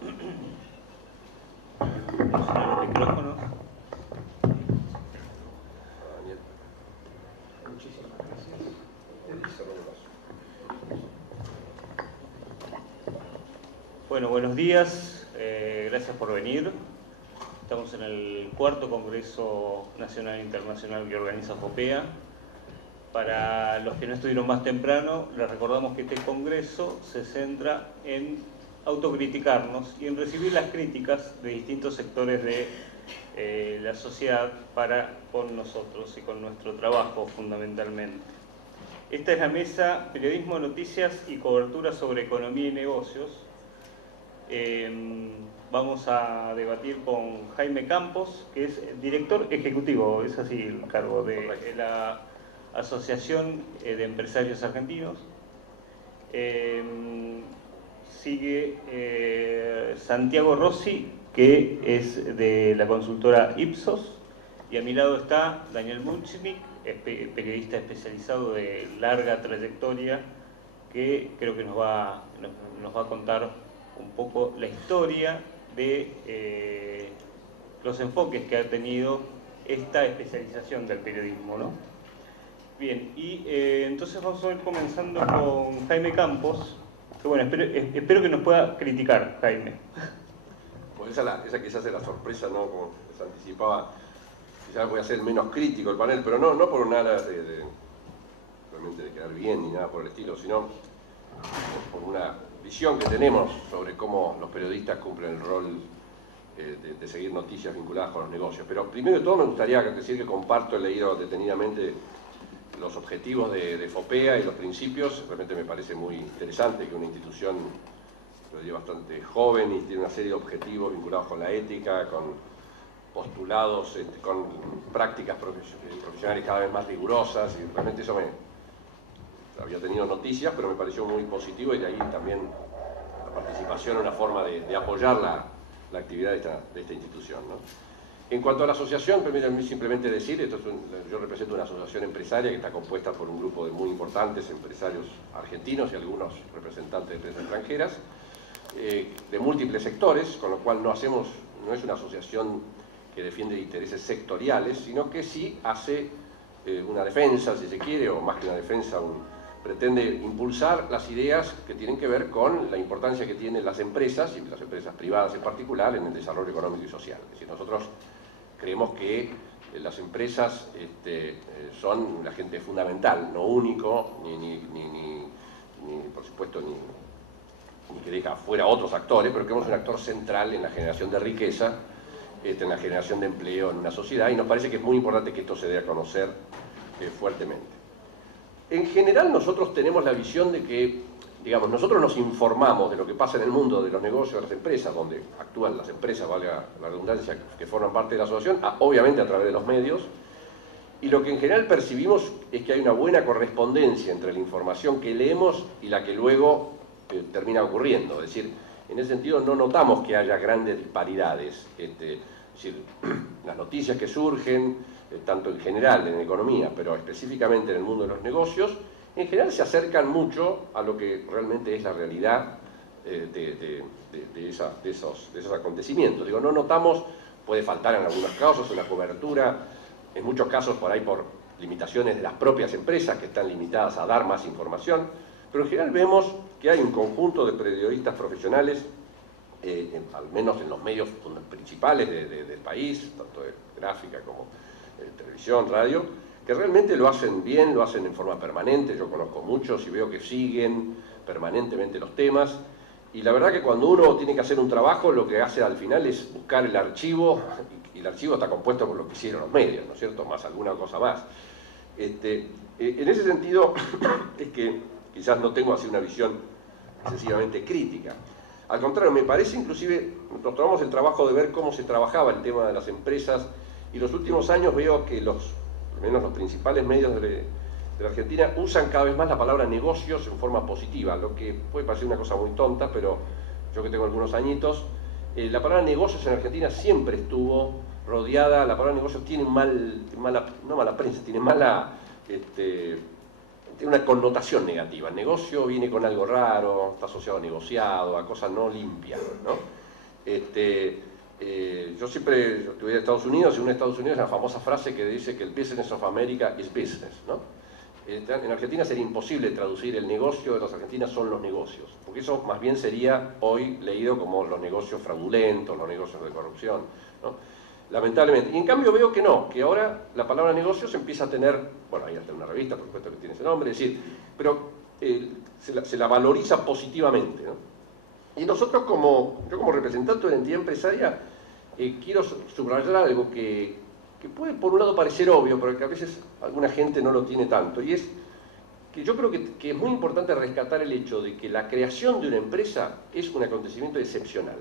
Los micrófonos. Muchísimas gracias. Bueno, buenos días, gracias por venir. Estamos en el cuarto Congreso Nacional e Internacional que organiza FOPEA. Para los que no estuvieron más temprano, les recordamos que este congreso se centra en autocriticarnos y en recibir las críticas de distintos sectores de la sociedad para con nosotros y con nuestro trabajo fundamentalmente. Esta es la mesa Periodismo, Noticias y Cobertura sobre Economía y Negocios. Vamos a debatir con Jaime Campos, que es director ejecutivo, es así el cargo, de la Asociación de Empresarios Argentinos. Sigue Santiago Rossi, que es de la consultora Ipsos, y a mi lado está Daniel Muchnik, periodista especializado de larga trayectoria, que creo que nos va a contar un poco la historia de los enfoques que ha tenido esta especialización del periodismo, ¿no? Bien, y entonces vamos a ir comenzando con Jaime Campos, que bueno, espero que nos pueda criticar, Jaime. Pues esa quizás es la sorpresa, ¿no? Como se anticipaba, quizás voy a ser menos crítico el panel, pero no por nada realmente de quedar bien ni nada por el estilo, sino por una visión que tenemos sobre cómo los periodistas cumplen el rol de seguir noticias vinculadas con los negocios. Pero primero de todo me gustaría decir que comparto, he leído detenidamente los objetivos de FOPEA y los principios. Realmente me parece muy interesante que una institución, lo digo, bastante joven y tiene una serie de objetivos vinculados con la ética, con postulados, con prácticas profesionales cada vez más rigurosas, y realmente eso había tenido noticias, pero me pareció muy positivo, y de ahí también la participación, una forma de apoyar la actividad de esta institución, ¿no? En cuanto a la asociación, permítanme simplemente decir, yo represento una asociación empresaria que está compuesta por un grupo de muy importantes empresarios argentinos y algunos representantes de empresas extranjeras, de múltiples sectores, con lo cual no es una asociación que defiende intereses sectoriales, sino que sí hace una defensa, si se quiere, o más que una defensa, pretende impulsar las ideas que tienen que ver con la importancia que tienen las empresas, y las empresas privadas en particular, en el desarrollo económico y social. Es decir, nosotros creemos que las empresas son un agente fundamental, no único, ni por supuesto, ni que deja fuera a otros actores, pero que es un actor central en la generación de riqueza, en la generación de empleo en una sociedad, y nos parece que es muy importante que esto se dé a conocer fuertemente. En general nosotros tenemos la visión de que, digamos, nosotros nos informamos de lo que pasa en el mundo de los negocios de las empresas, donde actúan las empresas, valga la redundancia, que forman parte de la asociación, obviamente a través de los medios, y lo que en general percibimos es que hay una buena correspondencia entre la información que leemos y la que luego termina ocurriendo. Es decir, en ese sentido no notamos que haya grandes disparidades. Es decir, las noticias que surgen, tanto en general en economía, pero específicamente en el mundo de los negocios, en general se acercan mucho a lo que realmente es la realidad de esos acontecimientos. Digo, no notamos, puede faltar en algunos casos una cobertura, en muchos casos por ahí por limitaciones de las propias empresas que están limitadas a dar más información, pero en general vemos que hay un conjunto de periodistas profesionales, al menos en los medios principales del país, tanto de gráfica como televisión, radio, que realmente lo hacen bien, lo hacen en forma permanente. Yo conozco muchos y veo que siguen permanentemente los temas, y la verdad que cuando uno tiene que hacer un trabajo, lo que hace al final es buscar el archivo, y el archivo está compuesto por lo que hicieron los medios, ¿no es cierto?, más alguna cosa más. En ese sentido es que quizás no tengo así una visión excesivamente crítica. Al contrario, me parece, inclusive, nos tomamos el trabajo de ver cómo se trabajaba el tema de las empresas, y los últimos años veo que al menos los principales medios de la Argentina usan cada vez más la palabra negocios en forma positiva, lo que puede parecer una cosa muy tonta, pero yo que tengo algunos añitos, la palabra negocios en Argentina siempre estuvo rodeada. La palabra negocios tiene no mala prensa, tiene tiene una connotación negativa. El negocio viene con algo raro, está asociado a negociado, a cosas no limpias, ¿no? Yo siempre estuve en Estados Unidos, y en Estados Unidos hay una famosa frase que dice que el business of America is business, ¿no? En Argentina sería imposible traducir el negocio de los argentinos son los negocios, porque eso más bien sería hoy leído como los negocios fraudulentos, los negocios de corrupción, ¿no? Lamentablemente. Y en cambio veo que no, que ahora la palabra negocios empieza a tener, bueno, hay hasta una revista, por supuesto, que tiene ese nombre, es decir, pero se la valoriza positivamente, ¿no? Y nosotros yo como representante de la entidad empresaria, quiero subrayar algo que puede por un lado parecer obvio, pero que a veces alguna gente no lo tiene tanto, y es que yo creo que es muy importante rescatar el hecho de que la creación de una empresa es un acontecimiento excepcional.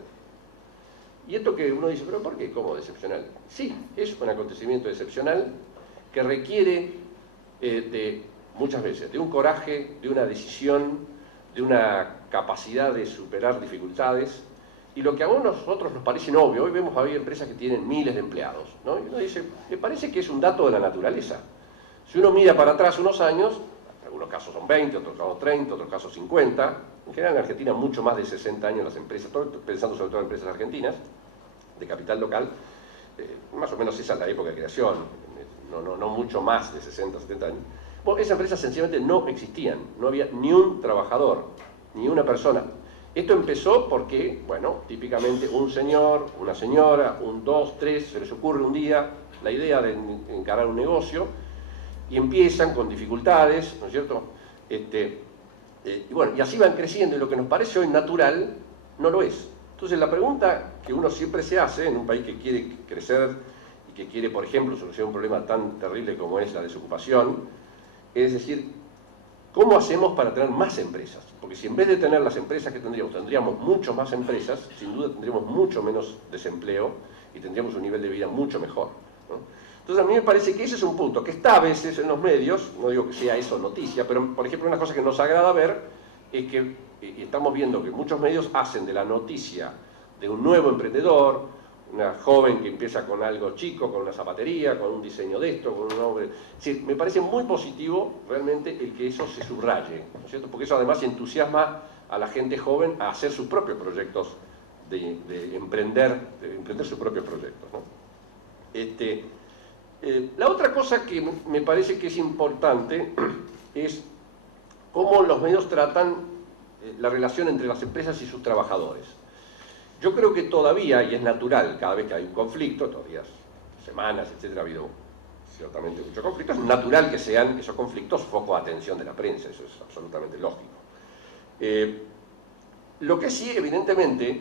Y esto que uno dice, pero ¿por qué? ¿Cómo excepcional? Sí, es un acontecimiento excepcional que requiere muchas veces de un coraje, de una decisión, de una capacidad de superar dificultades. Y lo que a nosotros nos parece obvio, hoy vemos hay empresas que tienen miles de empleados, ¿no? Y uno dice, me parece que es un dato de la naturaleza. Si uno mira para atrás unos años, en algunos casos son 20, otros casos 30, otros casos 50, en general en Argentina mucho más de 60 años las empresas, pensando sobre todo en empresas argentinas, de capital local, más o menos esa es la época de creación, no mucho más de 60, 70 años. Bueno, esas empresas sencillamente no existían, no había ni un trabajador, ni una persona. Esto empezó porque, bueno, típicamente un señor, una señora, un dos, tres, se les ocurre un día la idea de encarar un negocio y empiezan con dificultades, ¿no es cierto? Y bueno, y así van creciendo y lo que nos parece hoy natural no lo es. Entonces la pregunta que uno siempre se hace en un país que quiere crecer y que quiere, por ejemplo, solucionar un problema tan terrible como es la desocupación, es decir, ¿cómo hacemos para tener más empresas? Porque si en vez de tener las empresas que tendríamos mucho más empresas, sin duda tendríamos mucho menos desempleo y tendríamos un nivel de vida mucho mejor, ¿no? Entonces a mí me parece que ese es un punto que está a veces en los medios, no digo que sea eso noticia, pero por ejemplo una cosa que nos agrada ver es que estamos viendo que muchos medios hacen de la noticia de un nuevo emprendedor, una joven que empieza con algo chico, con una zapatería, con un diseño de esto, con un nombre. Sí, me parece muy positivo realmente el que eso se subraye, ¿no es cierto? Porque eso además entusiasma a la gente joven a hacer sus propios proyectos, de emprender sus propios proyectos, ¿no? La otra cosa que me parece que es importante es cómo los medios tratan la relación entre las empresas y sus trabajadores. Yo creo que todavía, y es natural, cada vez que hay un conflicto, todavía semanas, etcétera, ha habido ciertamente mucho conflicto, es natural que sean esos conflictos foco de atención de la prensa, eso es absolutamente lógico. Lo que sí, evidentemente,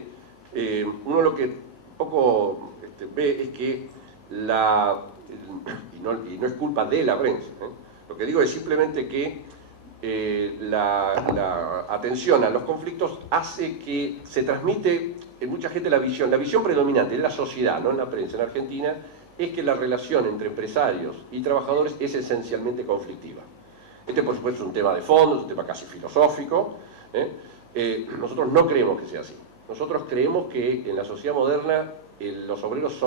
uno lo que un poco ve es que y no es culpa de la prensa, lo que digo es simplemente que la atención a los conflictos hace que se transmite en mucha gente la visión predominante en la sociedad, no en la prensa en Argentina, es que la relación entre empresarios y trabajadores es esencialmente conflictiva. Este por supuesto es un tema de fondo, es un tema casi filosófico, nosotros no creemos que sea así. Nosotros creemos que en la sociedad moderna los obreros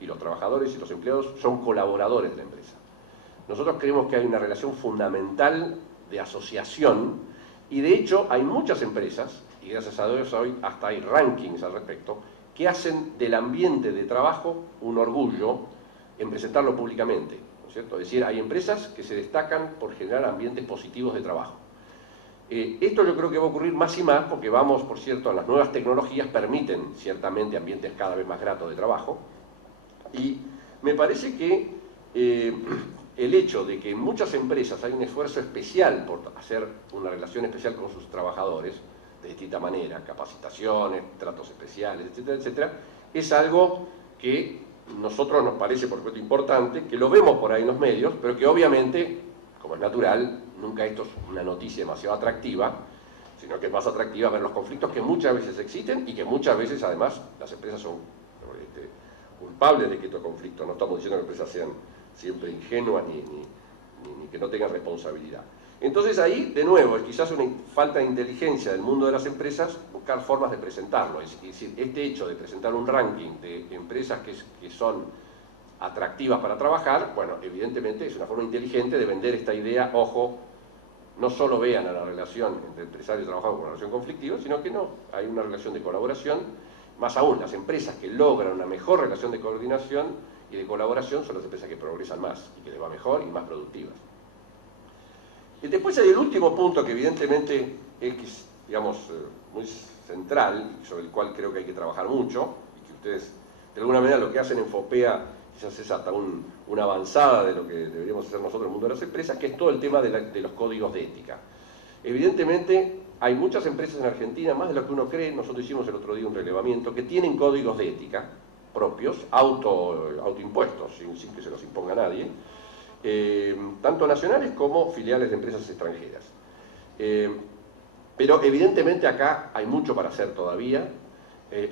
y los trabajadores y los empleados son colaboradores de la empresa. Nosotros creemos que hay una relación fundamental de asociación, y de hecho hay muchas empresas, y gracias a Dios hoy hasta hay rankings al respecto, que hacen del ambiente de trabajo un orgullo en presentarlo públicamente, ¿no es cierto? Es decir, hay empresas que se destacan por generar ambientes positivos de trabajo. Esto yo creo que va a ocurrir más y más porque vamos, por cierto, las nuevas tecnologías permiten ciertamente ambientes cada vez más gratos de trabajo, y me parece que el hecho de que en muchas empresas hay un esfuerzo especial por hacer una relación especial con sus trabajadores, de distinta manera, capacitaciones, tratos especiales, etcétera, etcétera, es algo que a nosotros nos parece, por supuesto, importante, que lo vemos por ahí en los medios, pero que obviamente, como es natural, nunca esto es una noticia demasiado atractiva, sino que es más atractiva ver los conflictos que muchas veces existen y que muchas veces, además, las empresas son culpables de que estos conflictos, no estamos diciendo que las empresas sean siempre ingenuas ni que no tengan responsabilidad. Entonces ahí, de nuevo, es quizás una falta de inteligencia del mundo de las empresas buscar formas de presentarlo. Es decir, este hecho de presentar un ranking de empresas que son atractivas para trabajar, bueno, evidentemente es una forma inteligente de vender esta idea, ojo, no solo vean a la relación entre empresarios y trabajadores como una relación conflictiva, sino que no, hay una relación de colaboración más aún, las empresas que logran una mejor relación de coordinación y de colaboración son las empresas que progresan más y que les va mejor y más productivas. Y después hay el último punto que evidentemente es, digamos, muy central, sobre el cual creo que hay que trabajar mucho, y que ustedes, de alguna manera, lo que hacen en FOPEA quizás es hasta una avanzada de lo que deberíamos hacer nosotros en el mundo de las empresas, que es todo el tema de los códigos de ética. Evidentemente, hay muchas empresas en Argentina, más de lo que uno cree, nosotros hicimos el otro día un relevamiento, que tienen códigos de ética propios, autoimpuestos, sin que se los imponga a nadie, tanto nacionales como filiales de empresas extranjeras. Pero evidentemente acá hay mucho para hacer todavía,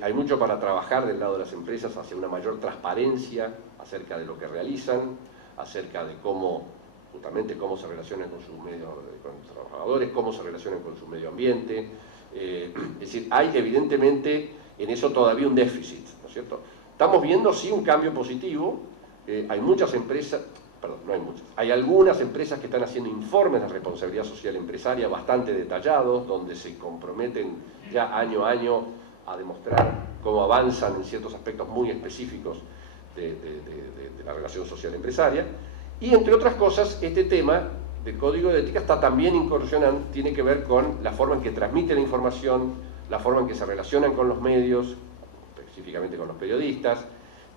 hay mucho para trabajar del lado de las empresas hacia una mayor transparencia acerca de lo que realizan, acerca de cómo, justamente cómo se relacionan con sus medios, con los trabajadores, cómo se relacionan con su medio ambiente. Es decir, hay evidentemente en eso todavía un déficit, ¿no es cierto? Estamos viendo sí un cambio positivo, hay muchas empresas, perdón, no hay muchas, hay algunas empresas que están haciendo informes de responsabilidad social empresaria bastante detallados, donde se comprometen ya año a año a demostrar cómo avanzan en ciertos aspectos muy específicos de la relación social empresaria. Y entre otras cosas, este tema del código de ética está también incursionando, tiene que ver con la forma en que transmiten la información, la forma en que se relacionan con los medios, específicamente con los periodistas,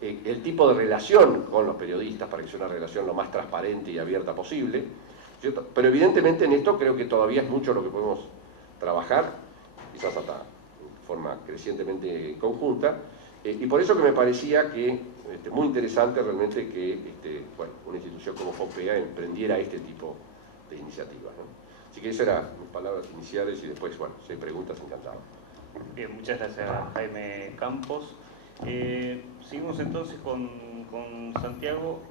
el tipo de relación con los periodistas para que sea una relación lo más transparente y abierta posible, ¿cierto? Pero evidentemente en esto creo que todavía es mucho lo que podemos trabajar, quizás hasta de forma crecientemente conjunta, y por eso que me parecía que muy interesante realmente que bueno, una institución como FOPEA emprendiera este tipo de iniciativas, ¿no? Así que esas eran mis palabras iniciales y después, bueno, si hay preguntas, encantado. Bien, muchas gracias Jaime Campos. Seguimos entonces con Santiago.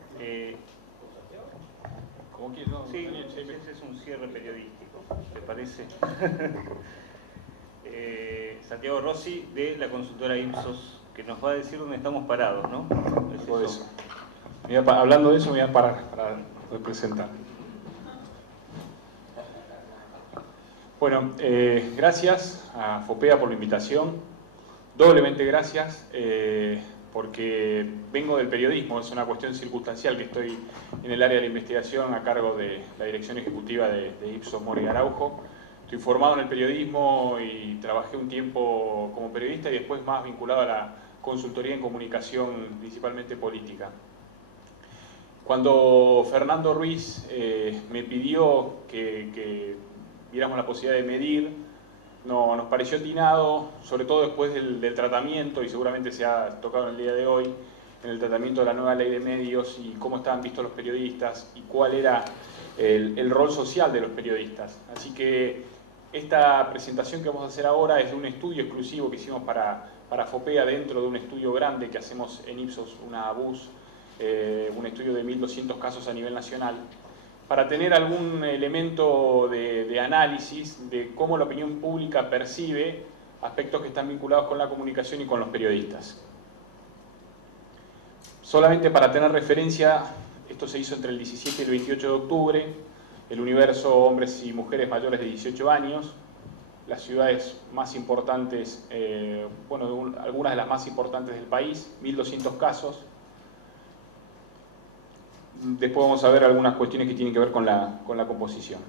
¿Cómo quieres? No, sí, ese es un cierre periodístico, ¿te parece? Santiago Rossi, de la consultora Ipsos, que nos va a decir dónde estamos parados, ¿no? Todo eso. Hablando de eso, me voy a parar para representar. Bueno, gracias a FOPEA por la invitación. Doblemente gracias, porque vengo del periodismo, es una cuestión circunstancial que estoy en el área de la investigación a cargo de la dirección ejecutiva de Ipsos Mori Araujo. Estoy formado en el periodismo y trabajé un tiempo como periodista y después más vinculado a la consultoría en comunicación, principalmente política. Cuando Fernando Ruiz me pidió que viéramos la posibilidad de medir, nos pareció atinado, sobre todo después del tratamiento, y seguramente se ha tocado en el día de hoy, en el tratamiento de la nueva ley de medios y cómo estaban vistos los periodistas y cuál era el rol social de los periodistas. Así que esta presentación que vamos a hacer ahora es de un estudio exclusivo que hicimos para FOPEA dentro de un estudio grande que hacemos en Ipsos, una ABUS, un estudio de 1.200 casos a nivel nacional, para tener algún elemento de análisis de cómo la opinión pública percibe aspectos que están vinculados con la comunicación y con los periodistas. Solamente para tener referencia, esto se hizo entre el 17 y el 28 de octubre, el universo hombres y mujeres mayores de 18 años, las ciudades más importantes, bueno, algunas de las más importantes del país, 1.200 casos. Después vamos a ver algunas cuestiones que tienen que ver con la composición.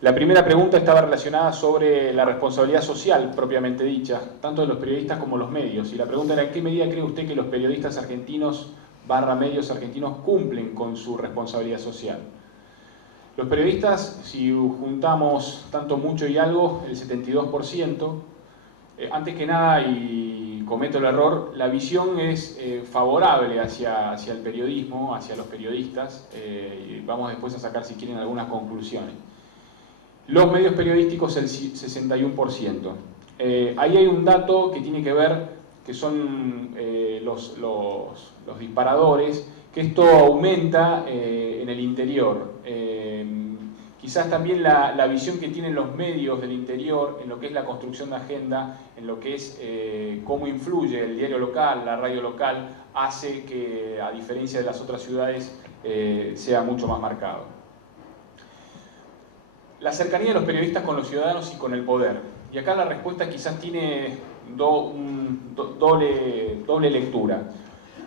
La primera pregunta estaba relacionada sobre la responsabilidad social propiamente dicha, tanto de los periodistas como los medios. Y la pregunta era, ¿en qué medida cree usted que los periodistas argentinos / medios argentinos cumplen con su responsabilidad social? Los periodistas, si juntamos tanto, mucho y algo, el 72%. Antes que nada, y cometo el error, la visión es favorable hacia el periodismo, hacia los periodistas, y vamos después a sacar, si quieren, algunas conclusiones. Los medios periodísticos, el 61%. Ahí hay un dato que tiene que ver, que son los disparadores, que esto aumenta en el interior. Quizás también la visión que tienen los medios del interior en lo que es la construcción de agenda, en lo que es cómo influye el diario local, la radio local, hace que, a diferencia de las otras ciudades, sea mucho más marcado. La cercanía de los periodistas con los ciudadanos y con el poder. Y acá la respuesta quizás tiene doble lectura.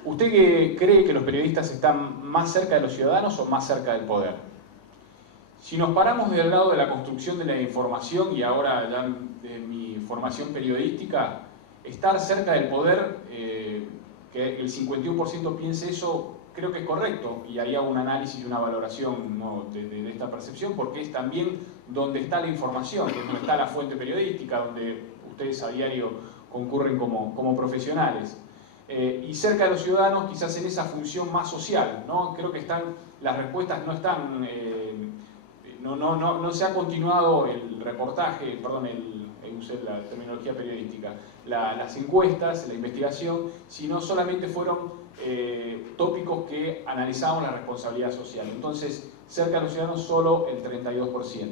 ¿Usted cree que los periodistas están más cerca de los ciudadanos o más cerca del poder? Si nos paramos del lado de la construcción de la información, y ahora ya de mi formación periodística, estar cerca del poder, que el 51% piense eso, creo que es correcto, y ahí hago un análisis y una valoración, ¿no?, de esta percepción, porque es también donde está la información, es donde está la fuente periodística, donde ustedes a diario concurren como profesionales. Y cerca de los ciudadanos, quizás en esa función más social, ¿no? Creo que las respuestas no están, no se ha continuado el reportaje, perdón, usé la terminología periodística, las encuestas, la investigación, sino solamente fueron tópicos que analizaban la responsabilidad social. Entonces, cerca de los ciudadanos solo el 32%.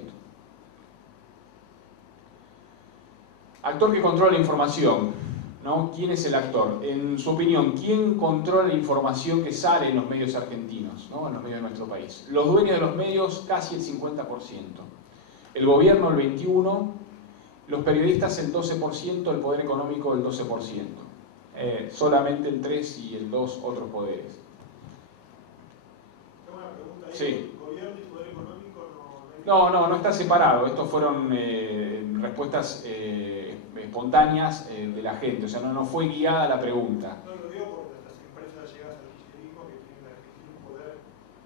Actor que controla la información, ¿no? ¿Quién es el actor? En su opinión, ¿quién controla la información que sale en los medios argentinos, ¿no?, en los medios de nuestro país? Los dueños de los medios, casi el 50%. El gobierno, el 21%. Los periodistas, el 12%. El poder económico, el 12%. Solamente el 3% y el 2% otros poderes. Tengo una pregunta. Sí. ¿Gobierno y poder económico no está separado. Estos fueron respuestas espontáneas de la gente, o sea, no fue guiada la pregunta. No lo digo porque las empresas llegadas al kirchnerismo que tienen un poder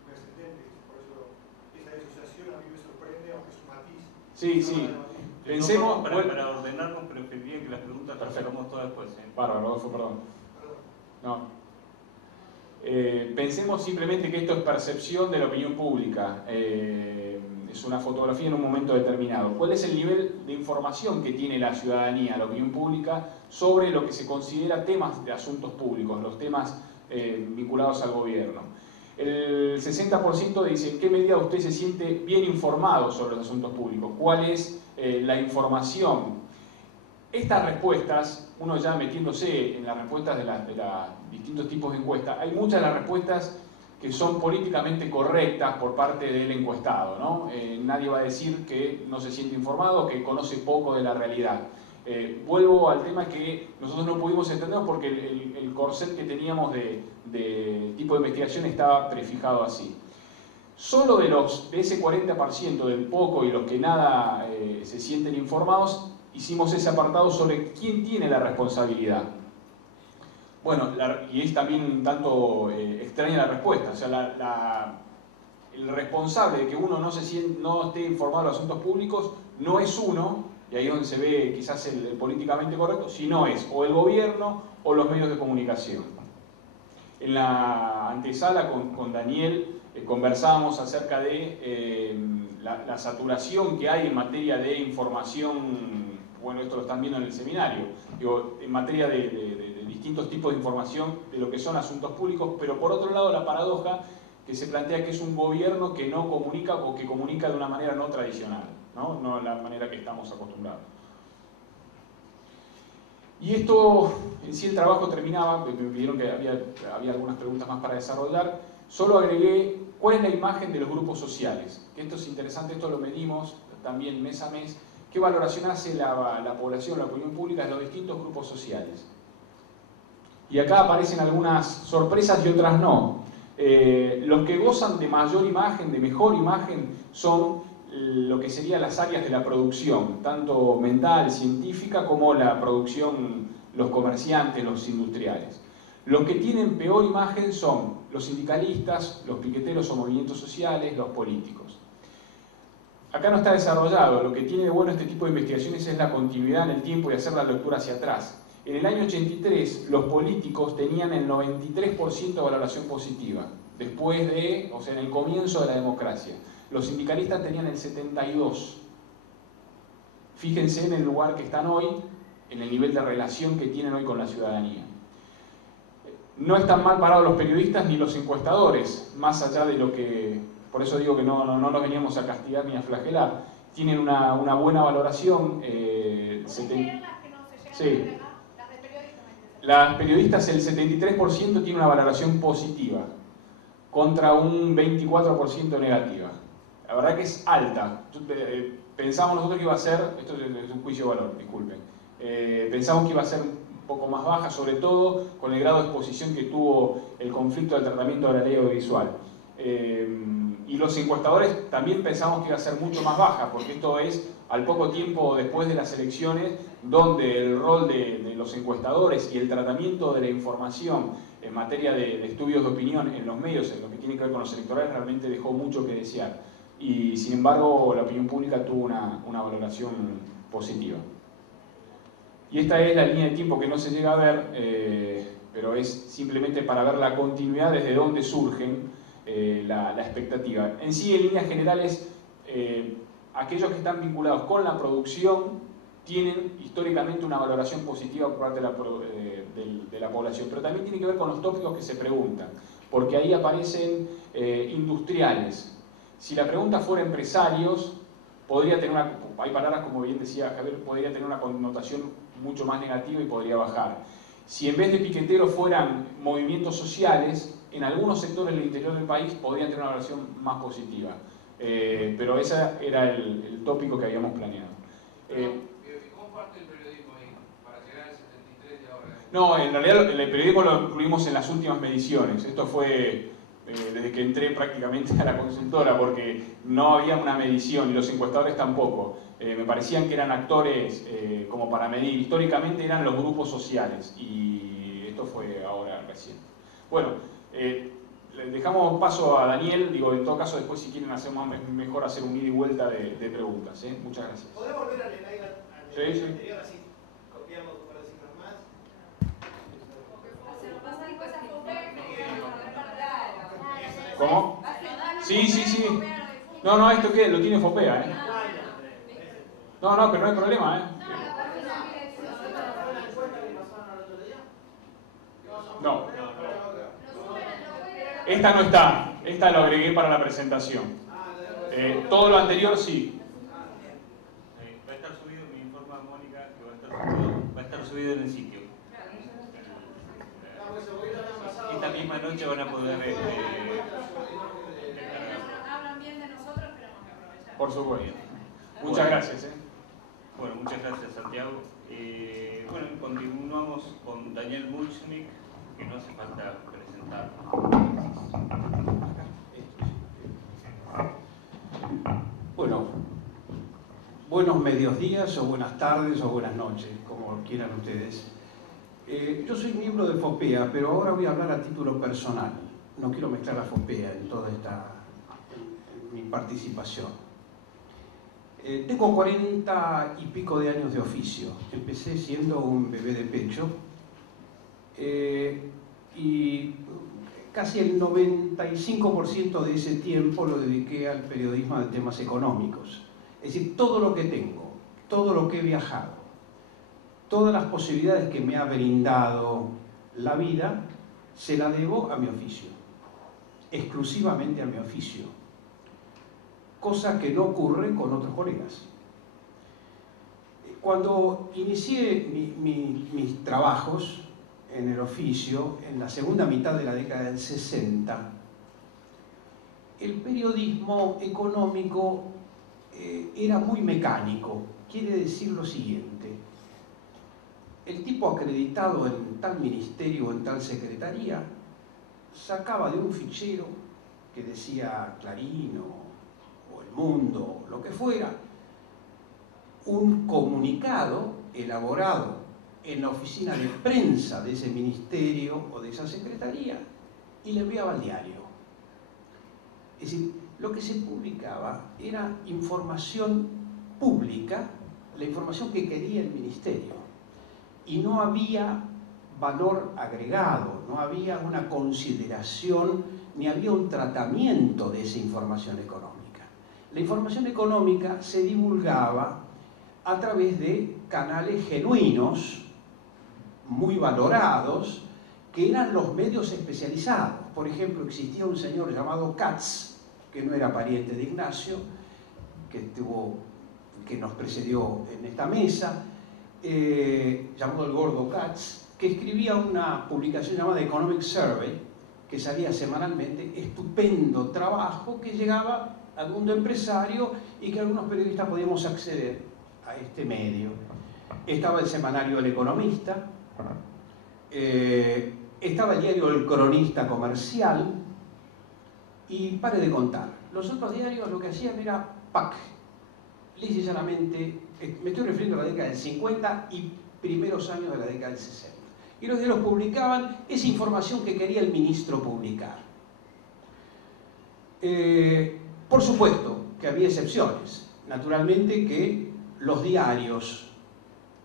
ascendente, por eso esa disociación a mí me sorprende, aunque es un matiz. Sí. Pensemos... Para ordenarnos, preferiría que las preguntas las hagamos todas después. Bárbaro, Rodolfo, perdón. No. Pensemos simplemente que esto es percepción de la opinión pública. Es una fotografía en un momento determinado. ¿Cuál es el nivel de información que tiene la ciudadanía, la opinión pública, sobre lo que se considera temas de asuntos públicos, los temas vinculados al gobierno? El 60% dice en qué medida usted se siente bien informado sobre los asuntos públicos, cuál es la información. Estas respuestas, uno ya metiéndose en las respuestas de los distintos tipos de encuestas, hay muchas de las respuestas que son políticamente correctas por parte del encuestado, ¿no? Nadie va a decir que no se siente informado, que conoce poco de la realidad. Vuelvo al tema que nosotros no pudimos entender porque el corset que teníamos de tipo de investigación estaba prefijado así. Solo de ese 40% del poco y los que nada se sienten informados, hicimos ese apartado sobre quién tiene la responsabilidad. Bueno, y es también un tanto extraña la respuesta. O sea, el responsable de que uno no esté informado de los asuntos públicos no es uno, y ahí es donde se ve quizás el políticamente correcto, sino es o el gobierno o los medios de comunicación. En la antesala con Daniel conversábamos acerca de la saturación que hay en materia de información. Bueno, esto lo están viendo en el seminario, digo, en materia de distintos tipos de información de lo que son asuntos públicos, pero por otro lado la paradoja que se plantea que es un gobierno que no comunica o que comunica de una manera no tradicional, no la manera que estamos acostumbrados. Y esto, en sí el trabajo terminaba, me pidieron que había algunas preguntas más para desarrollar, solo agregué cuál es la imagen de los grupos sociales, que esto es interesante, esto lo medimos también mes a mes. ¿Qué valoración hace la población, la opinión pública de los distintos grupos sociales? Y acá aparecen algunas sorpresas y otras no. Los que gozan de mayor imagen, de mejor imagen, son lo que serían las áreas de la producción, tanto mental, científica, como la producción, los comerciantes, los industriales. Los que tienen peor imagen son los sindicalistas, los piqueteros o movimientos sociales, los políticos. Acá no está desarrollado. Lo que tiene de bueno este tipo de investigaciones es la continuidad en el tiempo y hacer la lectura hacia atrás. En el año 83, los políticos tenían el 93% de valoración positiva, o sea, en el comienzo de la democracia. Los sindicalistas tenían el 72%. Fíjense en el lugar que están hoy, en el nivel de relación que tienen hoy con la ciudadanía. No están mal parados los periodistas ni los encuestadores, más allá de lo que... Por eso digo que no nos veníamos a castigar ni a flagelar. Tienen una buena valoración. Sí. Las periodistas, el 73% tiene una valoración positiva, contra un 24% negativa. La verdad que es alta. Pensábamos nosotros que iba a ser, esto es un juicio de valor, disculpen, Pensamos que iba a ser un poco más baja, sobre todo con el grado de exposición que tuvo el conflicto del tratamiento de la ley audiovisual. Y los encuestadores también pensamos que iba a ser mucho más baja, porque esto es al poco tiempo después de las elecciones, donde el rol de los encuestadores y el tratamiento de la información en materia de estudios de opinión en los medios, en lo que tiene que ver con los electorales, realmente dejó mucho que desear. Y sin embargo, la opinión pública tuvo una valoración positiva. Y esta es la línea de tiempo que no se llega a ver, pero es simplemente para ver la continuidad desde donde surgen la expectativa. En sí, en líneas generales, aquellos que están vinculados con la producción tienen históricamente una valoración positiva por parte de la población, pero también tiene que ver con los tópicos que se preguntan, porque ahí aparecen industriales. Si la pregunta fuera empresarios, podría tener hay palabras, como bien decía Javier, podría tener una connotación mucho más negativa y podría bajar. Si en vez de piqueteros fueran movimientos sociales, en algunos sectores del interior del país podrían tener una valoración más positiva. Pero ese era el tópico que habíamos planeado. ¿Cómo parte el periodismo ahí para llegar al 73 de ahora? No, en realidad el periodismo lo incluimos en las últimas mediciones. Esto fue desde que entré prácticamente a la consultora, porque no había una medición y los encuestadores tampoco. Me parecían que eran actores como para medir. Históricamente eran los grupos sociales y esto fue ahora reciente. Bueno, le dejamos paso a Daniel. Digo, en todo caso, después si quieren hacemos mejor hacer un ida y vuelta de preguntas. Muchas gracias. ¿Podemos volver al slide anterior? Así copiamos un par de cifras más. ¿Cómo? Sí. No, esto que lo tiene Fopea, No, pero no hay problema, No. Esta no está. Esta lo agregué para la presentación. Todo lo anterior sí. Va a estar subido, me informa Mónica que va a estar subido en el sitio. Esta misma noche van a poder hablan bien de nosotros, tenemos que aprovechar. Por supuesto. Muchas gracias. Bueno, muchas gracias, Santiago. Bueno, continuamos con Daniel Mulchnik, que no hace falta presentar. Bueno, buenos mediodías o buenas tardes o buenas noches, como quieran ustedes. Yo soy miembro de FOPEA, pero ahora voy a hablar a título personal. No quiero mezclar a FOPEA en toda mi participación. Tengo 40 y pico de años de oficio. Empecé siendo un bebé de pecho y casi el 95% de ese tiempo lo dediqué al periodismo de temas económicos. Es decir, todo lo que tengo, todo lo que he viajado, todas las posibilidades que me ha brindado la vida, se la debo a mi oficio, exclusivamente a mi oficio, cosa que no ocurre con otros colegas. Cuando inicié mis trabajos en el oficio, en la segunda mitad de la década del 60, el periodismo económico era muy mecánico. Quiere decir lo siguiente: el tipo acreditado en tal ministerio o en tal secretaría sacaba de un fichero que decía Clarín o El Mundo, lo que fuera, un comunicado elaborado en la oficina de prensa de ese ministerio o de esa secretaría y le enviaba al diario. Es decir, lo que se publicaba era información pública, la información que quería el ministerio, y no había valor agregado, no había una consideración ni había un tratamiento de esa información económica. La información económica se divulgaba a través de canales genuinos, muy valorados, que eran los medios especializados. Por ejemplo, existía un señor llamado Katz, que no era pariente de Ignacio, que nos precedió en esta mesa, llamado el Gordo Katz, que escribía una publicación llamada Economic Survey, que salía semanalmente, estupendo trabajo que llegaba al mundo empresario y que algunos periodistas podíamos acceder a este medio. estaba el semanario El Economista, estaba el diario El Cronista Comercial, y pare de contar. Los otros diarios lo que hacían era PAC, lisa y llanamente, me estoy refiriendo a la década del 50 y primeros años de la década del 60. Y los diarios publicaban esa información que quería el ministro publicar. Por supuesto que había excepciones. Naturalmente que los diarios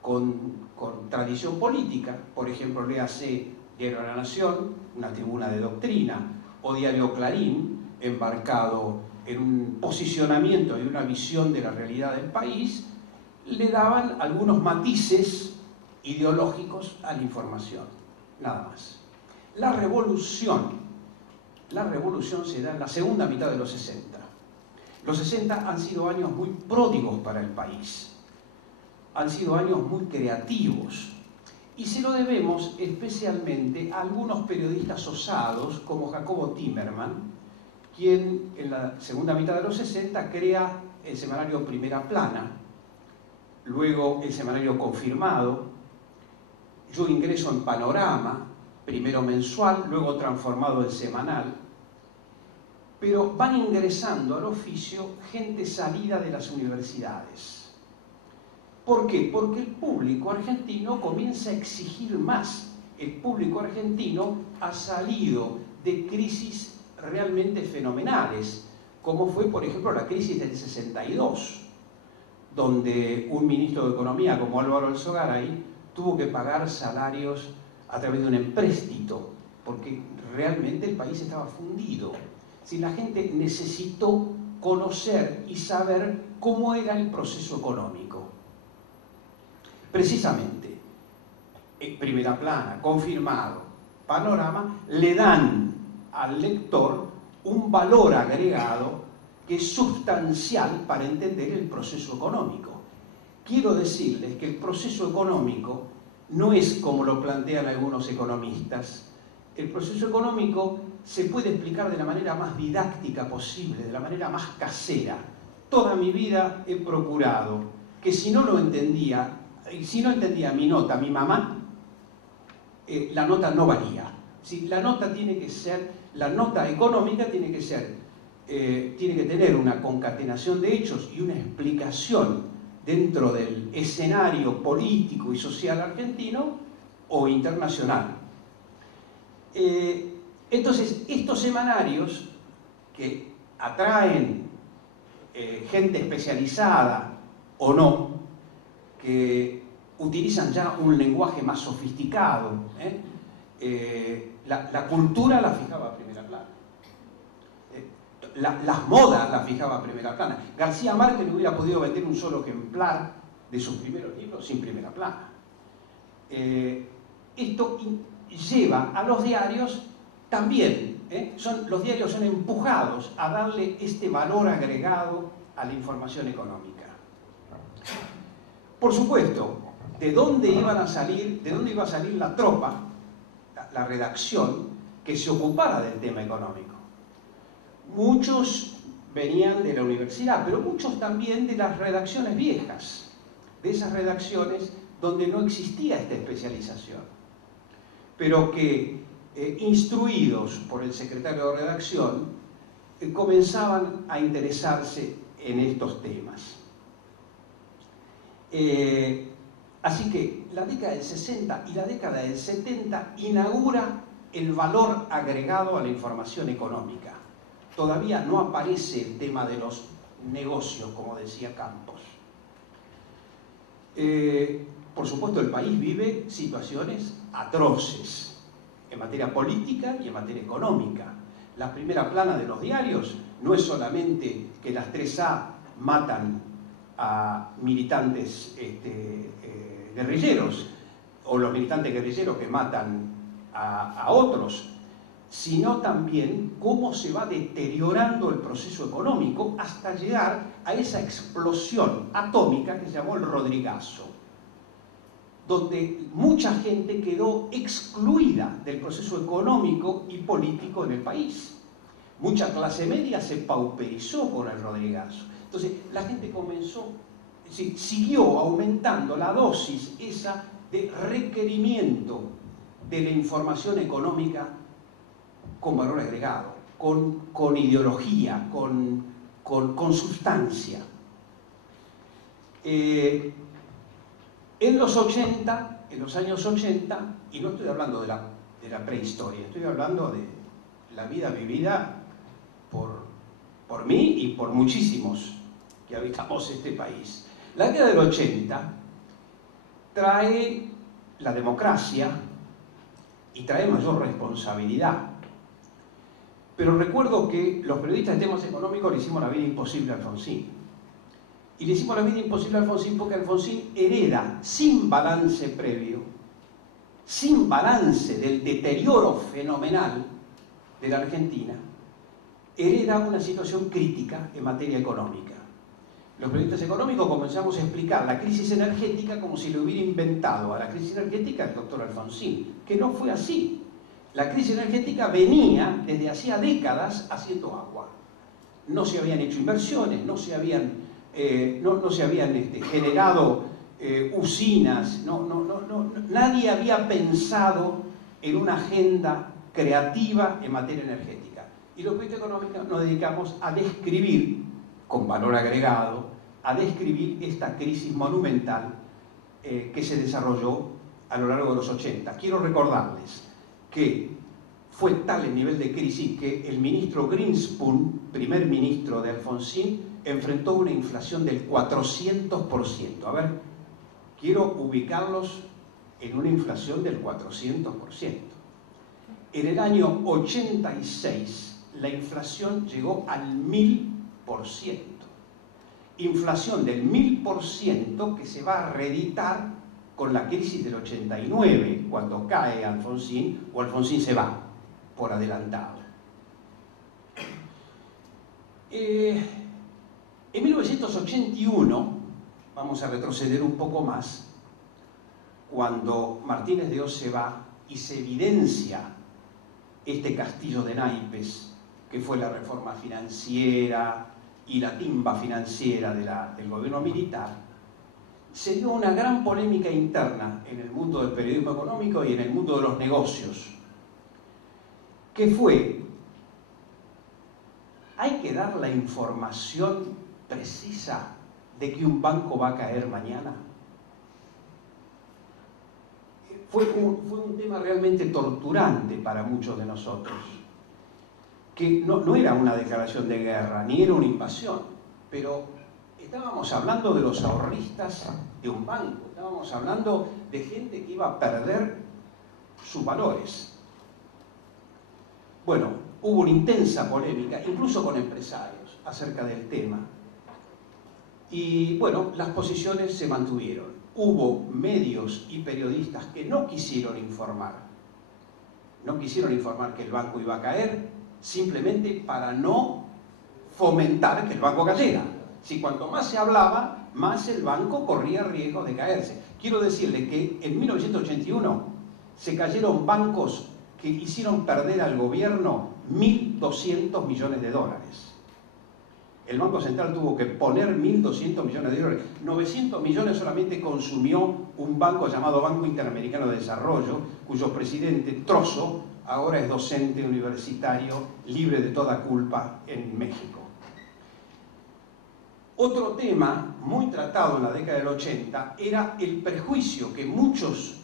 con tradición política, por ejemplo, léase Diario de la Nación, una tribuna de doctrina, o Diario Clarín, embarcado en un posicionamiento y una visión de la realidad del país, le daban algunos matices ideológicos a la información, nada más. La revolución se da en la segunda mitad de los 60. Los 60 han sido años muy pródigos para el país, han sido años muy creativos, y se lo debemos especialmente a algunos periodistas osados como Jacobo Timerman, quien en la segunda mitad de los 60 crea el semanario Primera Plana, luego el semanario Confirmado, yo ingreso en Panorama, primero mensual, luego transformado en semanal, pero van ingresando al oficio gente salida de las universidades. ¿Por qué? Porque el público argentino comienza a exigir más. El público argentino ha salido de crisis realmente fenomenales, como fue, por ejemplo, la crisis del 62, donde un ministro de Economía como Álvaro Alzogaray tuvo que pagar salarios a través de un empréstito, porque realmente el país estaba fundido. Si la gente necesitó conocer y saber cómo era el proceso económico. Precisamente, Primera Plana, Confirmado, Panorama, le dan al lector un valor agregado que es sustancial para entender el proceso económico. Quiero decirles que el proceso económico no es como lo plantean algunos economistas. El proceso económico se puede explicar de la manera más didáctica posible, de la manera más casera. Toda mi vida he procurado que si no lo entendía, si no entendía mi nota, mi mamá, la nota no valía. Si la nota tiene que ser, la nota económica tiene que ser, tiene que tener una concatenación de hechos y una explicación dentro del escenario político y social argentino o internacional. Entonces, estos semanarios que atraen gente especializada o no, que utilizan ya un lenguaje más sofisticado, la cultura la fijaba a Primera Plana. Las modas las fijaba a Primera Plana. García Márquez no hubiera podido vender un solo ejemplar de sus primeros libros sin Primera Plana. Esto lleva a los diarios también, los diarios son empujados a darle este valor agregado a la información económica. Por supuesto, ¿de dónde iba a salir la tropa, la redacción, que se ocupara del tema económico? Muchos venían de la universidad, pero muchos también de las redacciones viejas, de esas redacciones donde no existía esta especialización, pero que, instruidos por el secretario de redacción, comenzaban a interesarse en estos temas. Así que la década del 60 y la década del 70 inaugura el valor agregado a la información económica. Todavía no aparece el tema de los negocios, como decía Campos. Por supuesto, el país vive situaciones atroces en materia política y en materia económica. La primera plana de los diarios no es solamente que las 3A matan a militantes guerrilleros, o los militantes guerrilleros que matan a otros, sino también cómo se va deteriorando el proceso económico hasta llegar a esa explosión atómica que se llamó el Rodrigazo, donde mucha gente quedó excluida del proceso económico y político en el país. Mucha clase media se pauperizó con el Rodrigazo. Entonces la gente comenzó siguió aumentando la dosis esa de requerimiento de la información económica con valor agregado, con ideología, con sustancia. En los 80, en los años 80, y no estoy hablando de la prehistoria, estoy hablando de la vida vivida por mí y por muchísimos que habitamos este país. La década del 80 trae la democracia y trae mayor responsabilidad. Pero recuerdo que los periodistas de temas económicos le hicimos la vida imposible a Alfonsín. Y le hicimos la vida imposible a Alfonsín porque Alfonsín hereda, sin balance previo, sin balance del deterioro fenomenal de la Argentina, hereda una situación crítica en materia económica. Los periodistas económicos comenzamos a explicar la crisis energética como si le hubiera inventado a la crisis energética el doctor Alfonsín, que no fue así. La crisis energética venía desde hacía décadas haciendo agua. No se habían hecho inversiones, no se habían generado usinas, nadie había pensado en una agenda creativa en materia energética. Y los periodistas económicos nos dedicamos a describir, con valor agregado, a describir esta crisis monumental que se desarrolló a lo largo de los 80. Quiero recordarles que fue tal el nivel de crisis que el ministro Greenspoon, primer ministro de Alfonsín, enfrentó una inflación del 400%. A ver, quiero ubicarlos en una inflación del 400%. En el año 86, la inflación llegó al 1000%. Inflación del 1000% que se va a reeditar con la crisis del 89, cuando cae Alfonsín, o Alfonsín se va, por adelantado. En 1981, vamos a retroceder un poco más, cuando Martínez de Oz se va y se evidencia este castillo de naipes, que fue la reforma financiera y la timba financiera del gobierno militar, se dio una gran polémica interna en el mundo del periodismo económico y en el mundo de los negocios, que fue: ¿hay que dar la información precisa de que un banco va a caer mañana? Fue un tema realmente torturante para muchos de nosotros, que no era una declaración de guerra, ni era una invasión, pero estábamos hablando de los ahorristas de un banco, estábamos hablando de gente que iba a perder sus valores. Bueno, hubo una intensa polémica, incluso con empresarios, acerca del tema. Y bueno, las posiciones se mantuvieron. Hubo medios y periodistas que no quisieron informar. No quisieron informar que el banco iba a caer, simplemente para no fomentar que el banco cayera. Si cuanto más se hablaba, más el banco corría riesgo de caerse. Quiero decirle que en 1981 se cayeron bancos que hicieron perder al gobierno 1.200 millones de dólares. El Banco Central tuvo que poner 1.200 millones de dólares. 900 millones solamente consumió un banco llamado Banco Interamericano de Desarrollo, cuyo presidente, Trozo, ahora es docente universitario libre de toda culpa en México. Otro tema muy tratado en la década del 80 era el prejuicio que muchos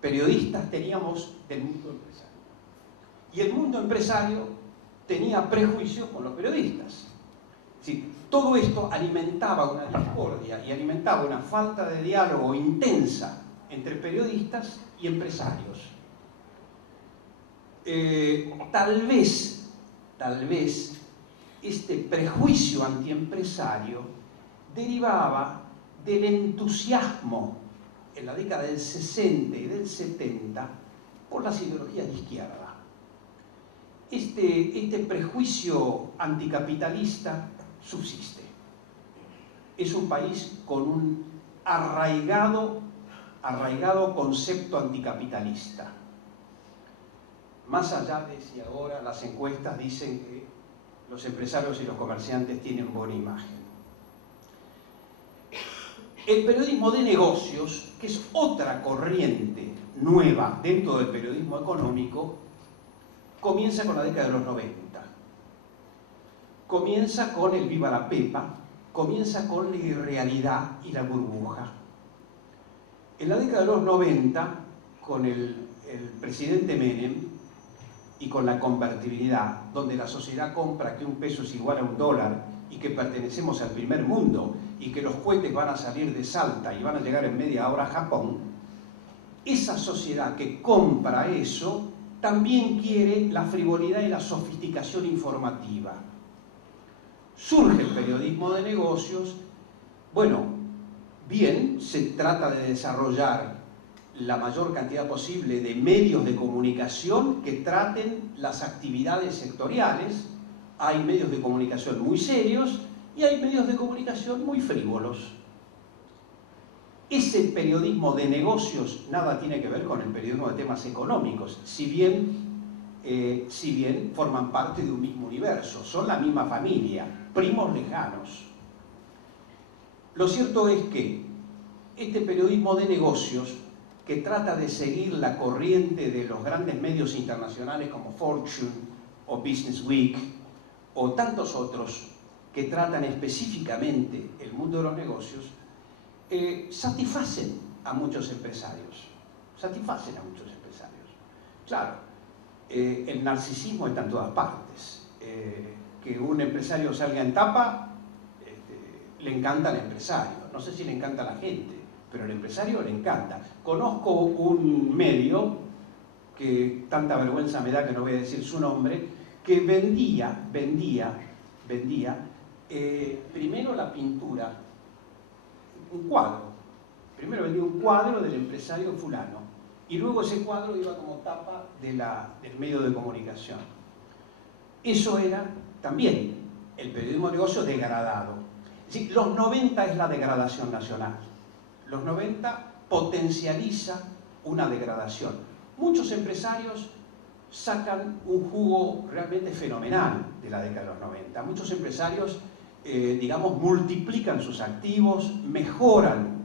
periodistas teníamos del mundo empresario. Y el mundo empresario tenía prejuicio con los periodistas. Sí, todo esto alimentaba una discordia y alimentaba una falta de diálogo intensa entre periodistas y empresarios. Tal vez este prejuicio antiempresario derivaba del entusiasmo en la década del 60 y del 70 por las ideologías de izquierda. Este prejuicio anticapitalista subsiste. Es un país con un arraigado concepto anticapitalista. Más allá de si ahora las encuestas dicen que los empresarios y los comerciantes tienen buena imagen. El periodismo de negocios, que es otra corriente nueva dentro del periodismo económico, comienza con la década de los 90. Comienza con el Viva la Pepa, comienza con la irrealidad y la burbuja. En la década de los 90, con el presidente Menem y con la convertibilidad, donde la sociedad compra que un peso es igual a un dólar y que pertenecemos al primer mundo y que los cohetes van a salir de Salta y van a llegar en media hora a Japón, esa sociedad que compra eso también quiere la frivolidad y la sofisticación informativa. Surge el periodismo de negocios. Bueno, bien, se trata de desarrollar la mayor cantidad posible de medios de comunicación que traten las actividades sectoriales. Hay medios de comunicación muy serios y hay medios de comunicación muy frívolos. Ese periodismo de negocios nada tiene que ver con el periodismo de temas económicos, si bien forman parte de un mismo universo, son la misma familia, primos lejanos. Lo cierto es que este periodismo de negocios, que trata de seguir la corriente de los grandes medios internacionales como Fortune o Business Week o tantos otros que tratan específicamente el mundo de los negocios, satisfacen a muchos empresarios. Claro, el narcisismo está en todas partes. Que un empresario salga en tapa, le encanta al empresario. No sé si le encanta a la gente, pero al empresario le encanta. Conozco un medio, que tanta vergüenza me da que no voy a decir su nombre, que vendía primero la pintura, un cuadro. Primero vendía un cuadro del empresario fulano y luego ese cuadro iba como tapa del medio de comunicación. Eso era también el periodismo de negocio degradado. Es decir, los 90 es la degradación nacional. Los 90 potencializa una degradación. Muchos empresarios sacan un jugo realmente fenomenal de la década de los 90. Muchos empresarios, multiplican sus activos, mejoran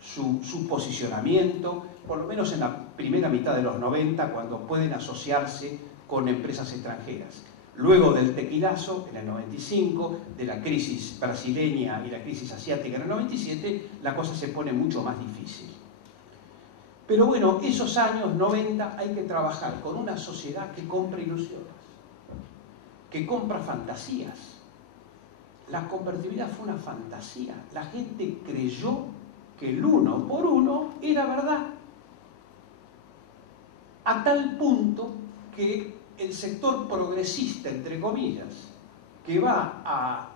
su posicionamiento, por lo menos en la primera mitad de los 90, cuando pueden asociarse con empresas extranjeras. Luego del tequilazo, en el 95, de la crisis brasileña y la crisis asiática en el 97, la cosa se pone mucho más difícil. Pero bueno, esos años 90 hay que trabajar con una sociedad que compra ilusiones, que compra fantasías. La convertibilidad fue una fantasía. La gente creyó que el 1 por 1 era verdad. A tal punto que el sector progresista, entre comillas, que va a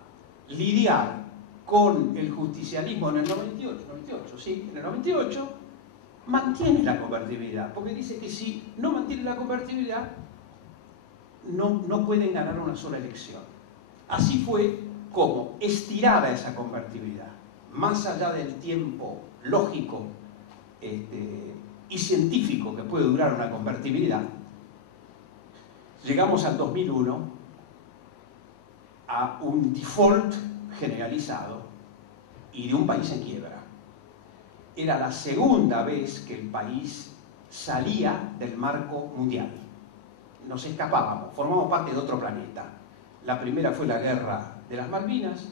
lidiar con el justicialismo en el 98, mantiene la convertibilidad, porque dice que si no mantiene la convertibilidad, no pueden ganar una sola elección. Así fue como, estirada esa convertibilidad, más allá del tiempo lógico y científico que puede durar una convertibilidad, llegamos al 2001 a un default generalizado y de un país en quiebra. Era la segunda vez que el país salía del marco mundial. Nos escapábamos, formamos parte de otro planeta. La primera fue la guerra de las Malvinas,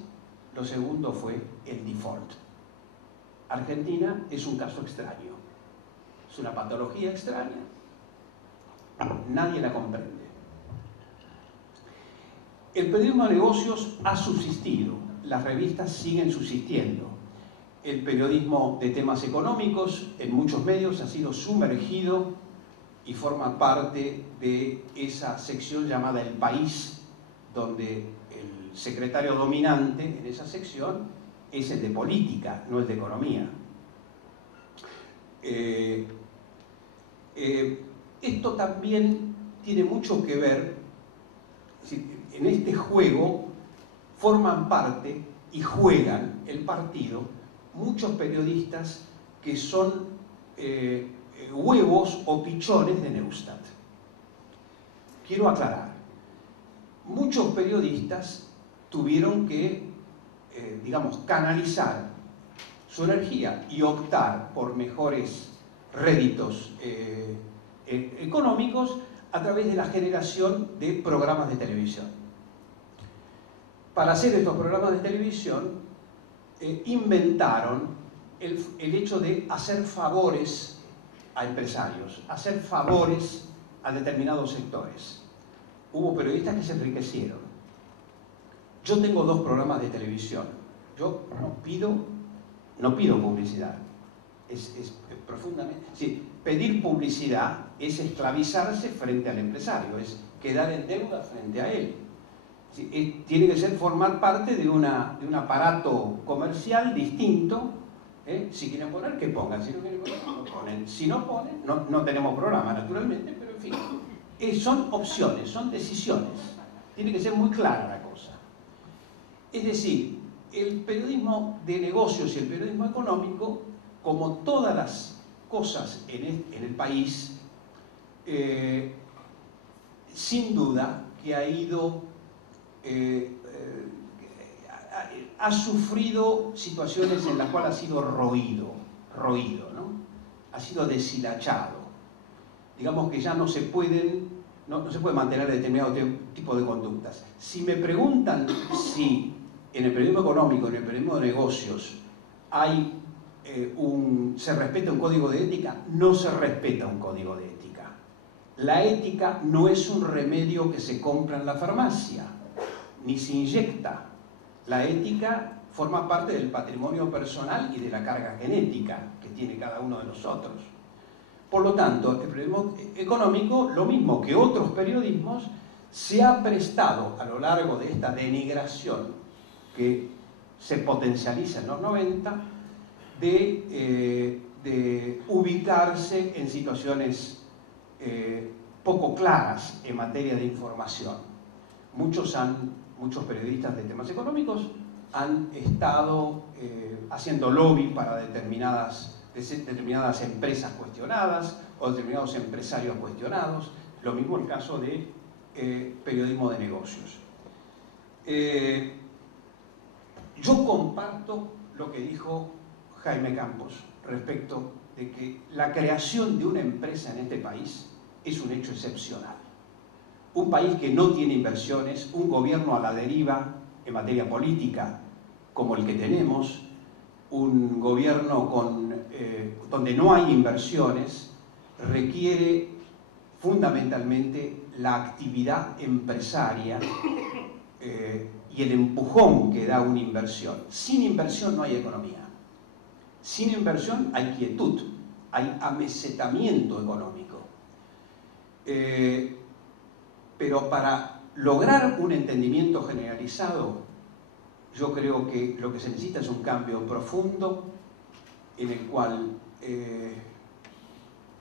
lo segundo fue el default. Argentina es un caso extraño, es una patología extraña, nadie la comprende. El periodismo de negocios ha subsistido, las revistas siguen subsistiendo. El periodismo de temas económicos en muchos medios ha sido sumergido y forma parte de esa sección llamada El País, donde el secretario dominante en esa sección es el de política, no el de economía. Esto también tiene mucho que ver, en este juego forman parte y juegan el partido muchos periodistas que son huevos o pichones de Neustadt. Quiero aclarar, muchos periodistas tuvieron que, canalizar su energía y optar por mejores réditos económicos a través de la generación de programas de televisión. Para hacer estos programas de televisión inventaron el hecho de hacer favores a empresarios, hacer favores a determinados sectores. Hubo periodistas que se enriquecieron. Yo tengo 2 programas de televisión. Yo no pido publicidad. Es profundamente... Sí, pedir publicidad es esclavizarse frente al empresario, es quedar en deuda frente a él. Sí, tiene que ser formar parte de un aparato comercial distinto. Si quieren poner, que pongan. Si no quieren poner, no ponen. Si no ponen, no tenemos programa, naturalmente, pero en fin. Son opciones, son decisiones. Tiene que ser muy clara la cosa. Es decir, el periodismo de negocios y el periodismo económico, como todas las cosas en el país, sin duda que ha sufrido situaciones en las cuales ha sido roído, ¿no? Ha sido deshilachado. Digamos que ya no se puede mantener determinado tipo de conductas. Si me preguntan si en el periodismo económico, en el periodismo de negocios, se respeta un código de ética, no se respeta un código de ética. La ética no es un remedio que se compra en la farmacia, ni se inyecta. La ética forma parte del patrimonio personal y de la carga genética que tiene cada uno de nosotros. Por lo tanto, el periodismo económico, lo mismo que otros periodismos, se ha prestado a lo largo de esta denigración que se potencializa en los 90, de ubicarse en situaciones poco claras en materia de información. Muchos periodistas de temas económicos han estado haciendo lobby para determinadas empresas cuestionadas o determinados empresarios cuestionados. Lo mismo el caso de periodismo de negocios. Yo comparto lo que dijo Jaime Campos respecto de que la creación de una empresa en este país es un hecho excepcional. Un país que no tiene inversiones, un gobierno a la deriva en materia política como el que tenemos, un gobierno donde no hay inversiones, requiere fundamentalmente la actividad empresaria y el empujón que da una inversión. Sin inversión no hay economía. Sin inversión hay quietud, hay amesetamiento económico. Pero para lograr un entendimiento generalizado, yo creo que lo que se necesita es un cambio profundo en el cual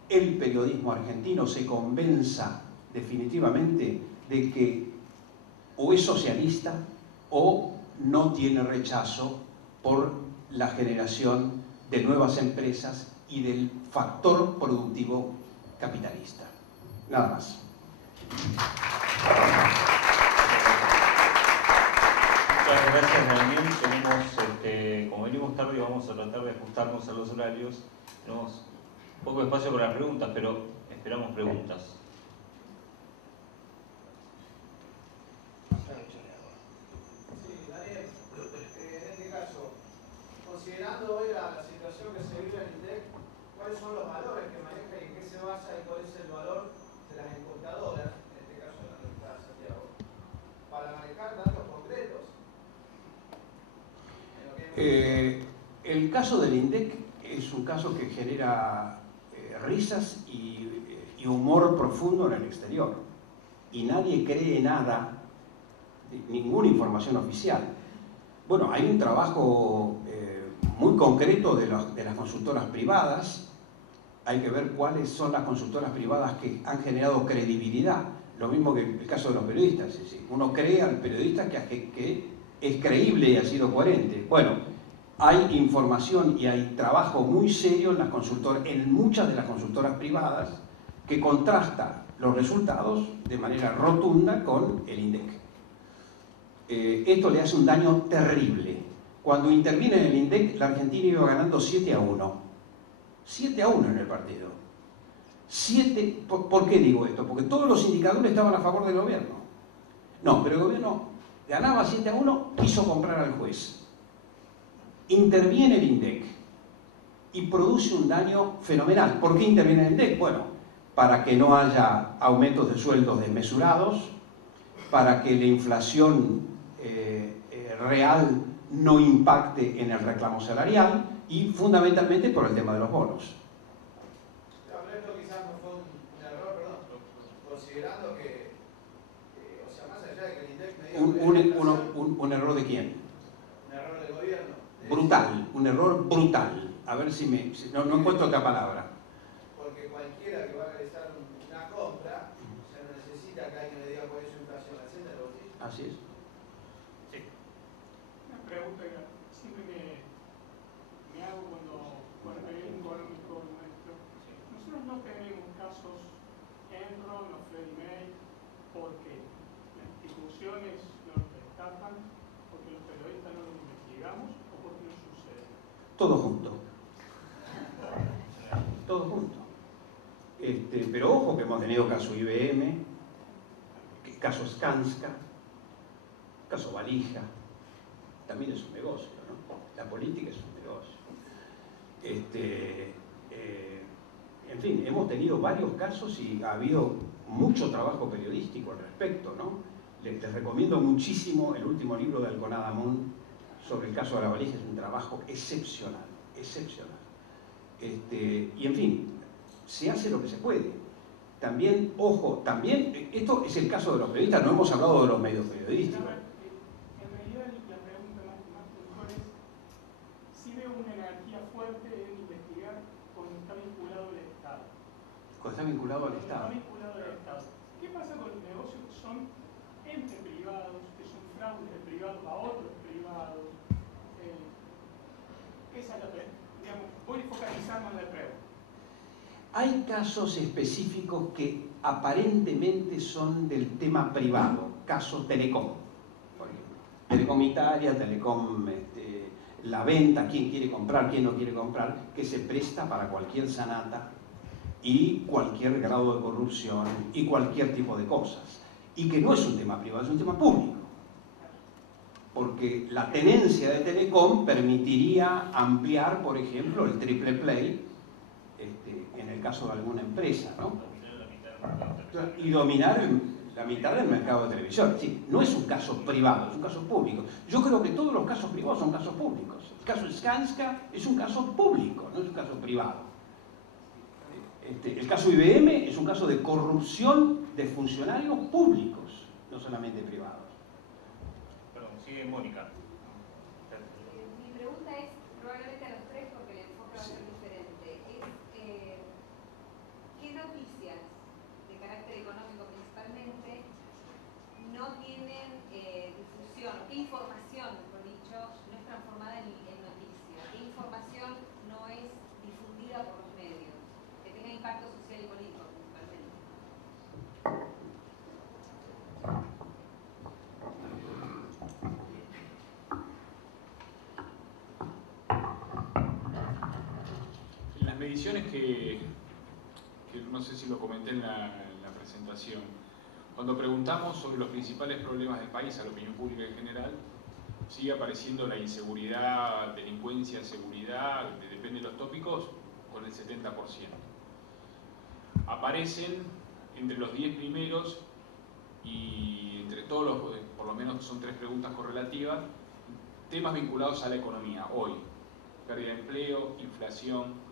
el periodismo argentino se convenza definitivamente de que o es socialista o no tiene rechazo por la generación de nuevas empresas y del factor productivo capitalista. Nada más. Muchas gracias, Daniel. Como venimos tarde, vamos a tratar de ajustarnos a los horarios. Tenemos poco espacio para las preguntas, pero esperamos preguntas. Sí, Daniel, en este caso, considerando hoy la situación que se vive en el INDEC, ¿cuáles son los valores que maneja y en qué se basa y cuál es el valor de las encuestadoras, en este caso de la Universidad de Santiago, para manejar datos concretos? El caso del INDEC es un caso que genera risas y humor profundo en el exterior. Y nadie cree nada, ninguna información oficial. Bueno, hay un trabajo muy concreto de las consultoras privadas. Hay que ver cuáles son las consultoras privadas que han generado credibilidad. Lo mismo que el caso de los periodistas. Es decir, uno cree al periodista que es creíble y ha sido coherente. Bueno, hay información y hay trabajo muy serio en muchas de las consultoras privadas que contrasta los resultados de manera rotunda con el INDEC. Esto le hace un daño terrible Cuando interviene en el INDEC, la Argentina iba ganando 7-1. 7-1 en el partido. ¿Por qué digo esto? Porque todos los indicadores estaban a favor del gobierno. No, pero el gobierno ganaba 7-1, quiso comprar al juez. Interviene el INDEC y produce un daño fenomenal. ¿Por qué interviene el INDEC? Bueno, para que no haya aumentos de sueldos desmesurados, para que la inflación real no impacte en el reclamo salarial y fundamentalmente por el tema de los bonos. Pero esto quizás no fue un error, perdón, considerando que, o sea, más allá de que el INDEC me diga ¿Un error de quién? un error del gobierno. Brutal, un error brutal. A ver si no encuentro otra palabra. Porque cualquiera que va a realizar una compra, o sea, no necesita que alguien le diga cuál es su inflación al centro del bolsillo. Así es. Una pregunta que siempre me hago cuando el periodismo económico nuestro. Nosotros no tenemos casos Enron o Freddie Mac porque las instituciones nos destapan, porque los periodistas no los investigamos o porque no sucede. Todo junto. Todo junto. Pero ojo que hemos tenido caso IBM, caso Skanska, caso Valija. También es un negocio, ¿no? La política es un negocio. En fin, hemos tenido varios casos y ha habido mucho trabajo periodístico al respecto, ¿no? Les recomiendo muchísimo el último libro de Alconada Amón sobre el caso de la valija, es un trabajo excepcional, excepcional. Y en fin, se hace lo que se puede. También, ojo, esto es el caso de los periodistas, no hemos hablado de los medios periodísticos. En realidad la pregunta más mejor es si veo una energía fuerte en investigar cuando está vinculado al Estado. Cuando está vinculado al Estado. Está vinculado al Estado. ¿Qué pasa con los negocios que son entes privados, que son fraudes de privados a otros privados? Esa es la pregunta. Voy a focalizarme en la pregunta. Hay casos específicos que aparentemente son del tema privado, caso Telecom, por ejemplo. Telecom Italia, Telecom, la venta, quién quiere comprar, quién no quiere comprar, que se presta para cualquier sanata y cualquier grado de corrupción y cualquier tipo de cosas. Y que no es un tema privado, es un tema público. Porque la tenencia de Telecom permitiría ampliar, por ejemplo, el triple play en el caso de alguna empresa, ¿no? Y dominar la mitad del mercado de televisión. Sí, no es un caso privado, es un caso público. Yo creo que todos los casos privados son casos públicos. El caso Skanska es un caso público, no es un caso privado. El caso IBM es un caso de corrupción de funcionarios públicos, no solamente privados. Perdón, sigue Mónica. Mi pregunta es, probablemente a los tres, porque el enfoque va a ser diferente, ¿qué noticias de carácter económico principalmente no tienen difusión? ¿Qué información, mejor dicho, no es transformada en noticia? ¿Qué información no es difundida por los medios? Que tenga impacto social y político principalmente. Las mediciones que no sé si lo comenté en la presentación, cuando preguntamos sobre los principales problemas del país a la opinión pública en general, sigue apareciendo la inseguridad, delincuencia, seguridad, depende de los tópicos, con el 70%. Aparecen entre los 10 primeros y entre todos los, por lo menos son 3 preguntas correlativas, temas vinculados a la economía, hoy. Pérdida de empleo, inflación,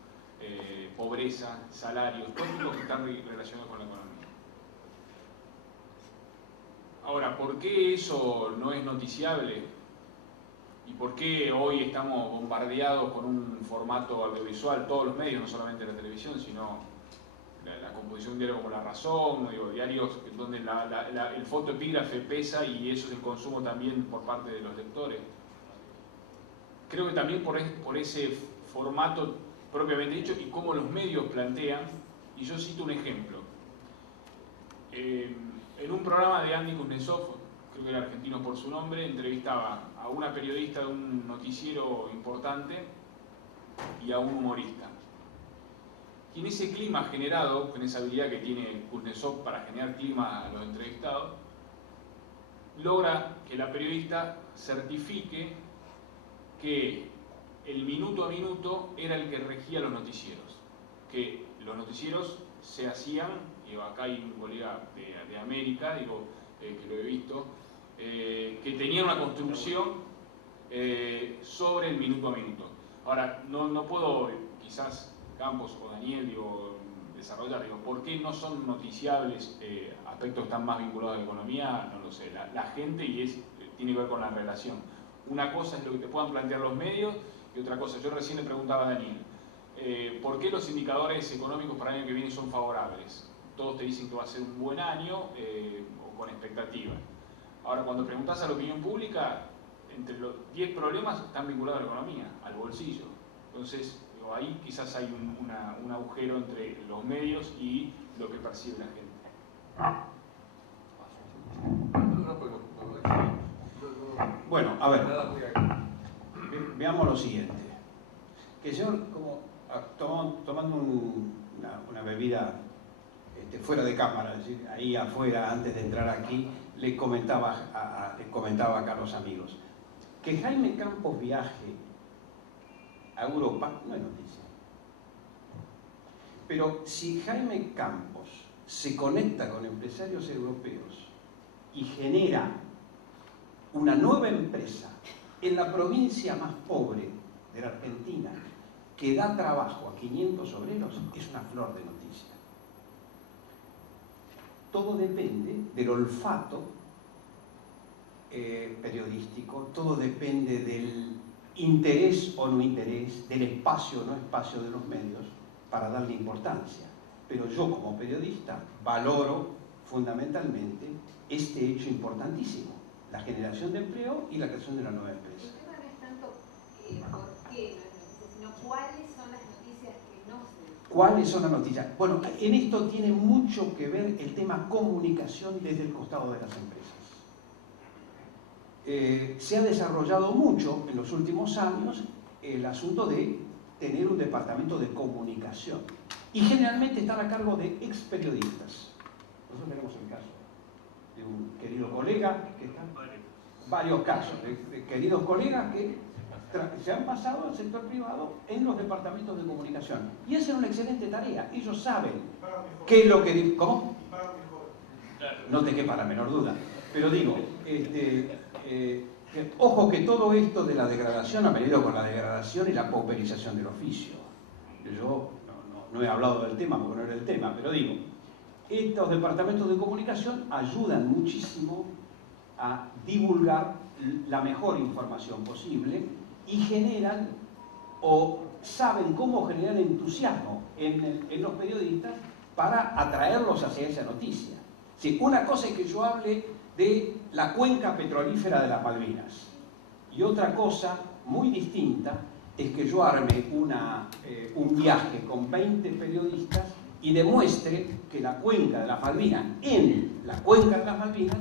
pobreza, salarios, tópicos que están relacionados con la economía. Ahora, ¿por qué eso no es noticiable? ¿Y por qué hoy estamos bombardeados con un formato audiovisual, todos los medios, no solamente la televisión, sino la composición de un diario como La Razón, no digo, diarios donde el fotoepígrafe pesa y eso es el consumo también por parte de los lectores? Creo que también por ese formato propiamente dicho y cómo los medios plantean, y yo cito un ejemplo. En un programa de Andy Kuznetsov, creo que era Argentinos por su Nombre, entrevistaba a una periodista de un noticiero importante y a un humorista. Y en ese clima generado, con esa habilidad que tiene Kuznetsov para generar clima a los entrevistados, logra que la periodista certifique que el minuto a minuto era el que regía los noticieros. Que los noticieros se hacían, digo, acá hay un colega de América, digo, que lo he visto, que tenían una construcción sobre el minuto a minuto. Ahora, no puedo, quizás Campos o Daniel, digo, desarrollar, digo, ¿por qué no son noticiables aspectos que están más vinculados a la economía? No lo sé, la gente, y tiene que ver con la relación. Una cosa es lo que te puedan plantear los medios y otra cosa, yo recién le preguntaba a Daniel, ¿por qué los indicadores económicos para el año que viene son favorables? Todos te dicen que va a ser un buen año o con expectativa. Ahora, cuando preguntas a la opinión pública, entre los 10 problemas están vinculados a la economía, al bolsillo. Entonces, digo, ahí quizás hay un agujero entre los medios y lo que percibe la gente. Bueno, a ver, veamos lo siguiente. Que yo, como tomando una bebida fuera de cámara, es decir, ahí afuera, antes de entrar aquí, le comentaba acá a los amigos, que Jaime Campos viaje a Europa no es noticia. Pero si Jaime Campos se conecta con empresarios europeos y genera una nueva empresa en la provincia más pobre de la Argentina que da trabajo a 500 obreros, es una flor de noticia. Todo depende del olfato periodístico, todo depende del interés o no interés, del espacio o no espacio de los medios para darle importancia. Pero yo, como periodista, valoro fundamentalmente este hecho importantísimo: la generación de empleo y la creación de una nueva empresa. El tema no es tanto por qué no es noticia, sino cuáles son las noticias que no se... ¿Cuáles son las noticias? Bueno, en esto tiene mucho que ver el tema comunicación desde el costado de las empresas. Se ha desarrollado mucho en los últimos años el asunto de tener un departamento de comunicación, y generalmente están a cargo de ex periodistas. Nosotros tenemos el caso de un querido colega, que están varios casos de queridos colegas que se han pasado al sector privado en los departamentos de comunicación, y hacen una excelente tarea. Ellos saben qué es lo que... ¿Cómo? No te quepa la menor duda, pero digo, ojo, que todo esto de la degradación ha venido con la degradación y la pauperización del oficio. Yo no he hablado del tema porque no era el tema, pero digo, estos departamentos de comunicación ayudan muchísimo a divulgar la mejor información posible y generan o saben cómo generar entusiasmo en los periodistas para atraerlos hacia esa noticia. Sí, una cosa es que yo hable de la cuenca petrolífera de las Malvinas, y otra cosa muy distinta es que yo arme un viaje con 20 periodistas y demuestre que la cuenca de las Malvinas, en la cuenca de las Malvinas,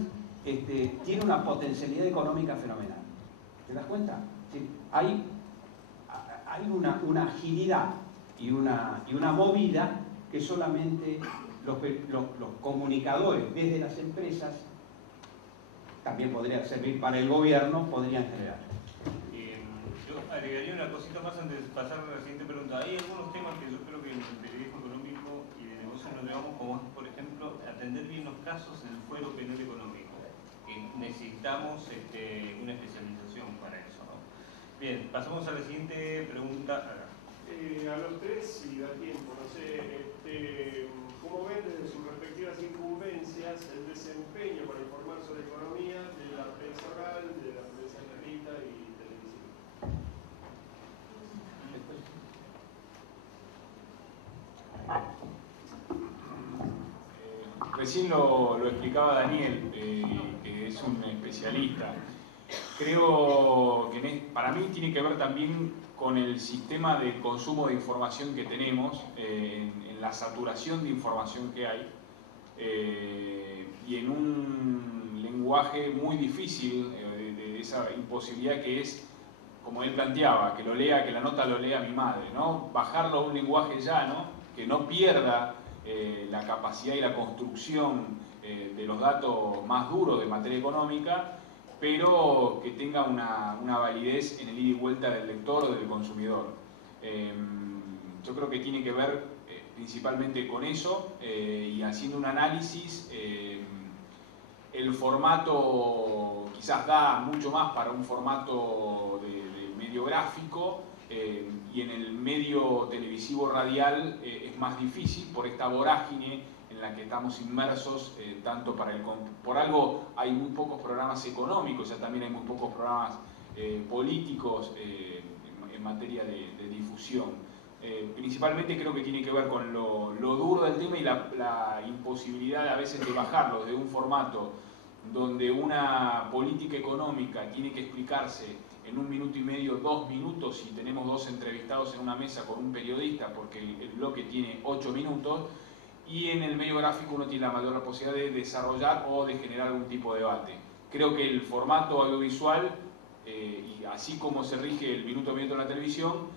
tiene una potencialidad económica fenomenal. ¿Te das cuenta? Sí, hay una agilidad y una movida que solamente los comunicadores desde las empresas, también podría servir para el gobierno, podrían generar. Yo agregaría una cosita más antes de pasar a la siguiente pregunta. Hay algunos temas que yo creo que en el periodismo económico y de negocio nos llevamos, como por ejemplo atender bien los casos en el fuero penal económico, que necesitamos una especialización para eso, ¿no? Bien, pasamos a la siguiente pregunta. A los tres, si da tiempo, no sé, ¿cómo ven desde sus respectivas incumbencias el desempeño para informar sobre economía de la prensa oral, de la prensa escrita y televisiva? Recién lo explicaba Daniel, que es un especialista. Creo que para mí tiene que ver también con el sistema de consumo de información que tenemos, en la saturación de información que hay, y en un lenguaje muy difícil, de esa imposibilidad que es, como él planteaba, que la nota lo lea mi madre, ¿no? Bajarlo a un lenguaje llano, que no pierda la capacidad y la construcción de los datos más duros de materia económica, pero que tenga una validez en el ida y vuelta del lector o del consumidor. Yo creo que tiene que ver principalmente con eso, y haciendo un análisis, el formato quizás da mucho más para un formato de medio gráfico, y en el medio televisivo radial es más difícil por esta vorágine en la que estamos inmersos, tanto por algo hay muy pocos programas económicos, ya también hay muy pocos programas políticos en materia de difusión. Principalmente creo que tiene que ver con lo duro del tema y la imposibilidad a veces de bajarlo de un formato donde una política económica tiene que explicarse en 1 minuto y medio, 2 minutos, y tenemos 2 entrevistados en una mesa con un periodista porque el bloque tiene 8 minutos, y en el medio gráfico uno tiene la mayor posibilidad de desarrollar o de generar algún tipo de debate. Creo que el formato audiovisual, y así como se rige el minuto a minuto en la televisión,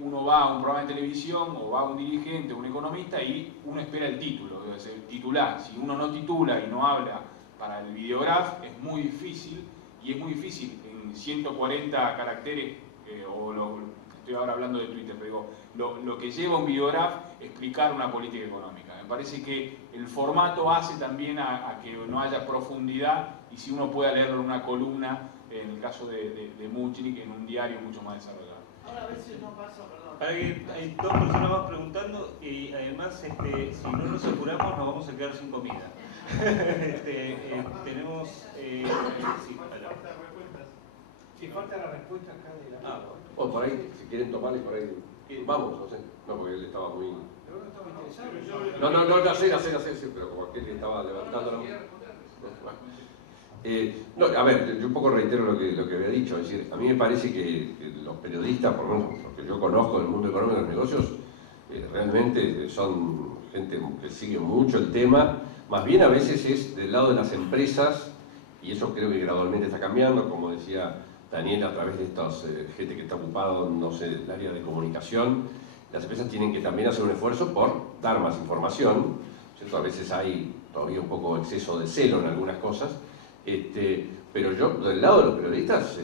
uno va a un programa de televisión o va a un dirigente, un economista, y uno espera el título, titular. Si uno no titula y no habla para el videograf, es muy difícil, y es muy difícil en 140 caracteres, estoy ahora hablando de Twitter, pero digo, lo que lleva un videograf explicar una política económica. Me parece que el formato hace también a que no haya profundidad, y si uno pueda leerlo en una columna, en el caso de Muchnik, en un diario mucho más desarrollado. Ahora a veces no pasa, perdón. Hay 2 personas más preguntando, y además si no nos apuramos nos vamos a quedar sin comida. Tenemos... sí, Si falta la respuesta acá de la... O por ahí, si quieren tomarle por ahí. Vamos, no sé. No, porque él estaba muy... Pero no estaba interesado. No, ya sé, sí, pero como aquel que estaba levantando la mano. No, a ver, yo un poco reitero lo que había dicho, es decir, a mí me parece que los periodistas, por lo menos los que yo conozco del mundo económico y de los negocios, realmente son gente que sigue mucho el tema, más bien a veces es del lado de las empresas, y eso creo que gradualmente está cambiando, como decía Daniel, a través de esta gente que está ocupada, no sé, del área de comunicación. Las empresas tienen que también hacer un esfuerzo por dar más información, ¿cierto? A veces hay todavía un poco exceso de celo en algunas cosas, pero yo, del lado de los periodistas,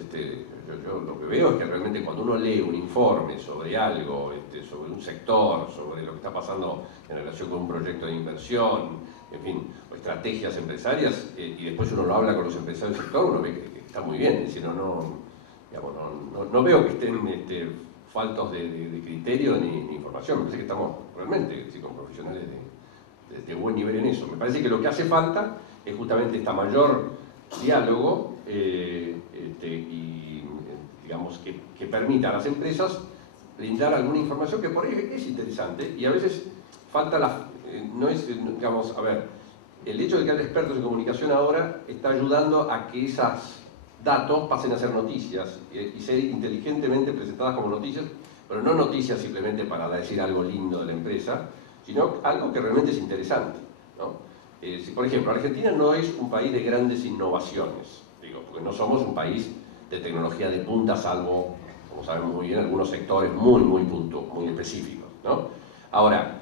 yo lo que veo es que realmente cuando uno lee un informe sobre algo, sobre un sector, sobre lo que está pasando en relación con un proyecto de inversión, en fin, o estrategias empresarias, y después uno lo habla con los empresarios del sector, uno ve que está muy bien, es decir, no veo que estén faltos de criterio ni información. Me parece que estamos realmente con profesionales de buen nivel en eso. Me parece que lo que hace falta es justamente esta mayor diálogo y digamos que permita a las empresas brindar alguna información que por ahí es interesante, y a veces falta no es, digamos, a ver, el hecho de que haya expertos en comunicación ahora está ayudando a que esos datos pasen a ser noticias y ser inteligentemente presentadas como noticias, pero no noticias simplemente para decir algo lindo de la empresa, sino algo que realmente es interesante, ¿no? Si, por ejemplo, Argentina no es un país de grandes innovaciones, porque no somos un país de tecnología de punta, salvo, como sabemos muy bien, algunos sectores muy específicos, ¿no? Ahora,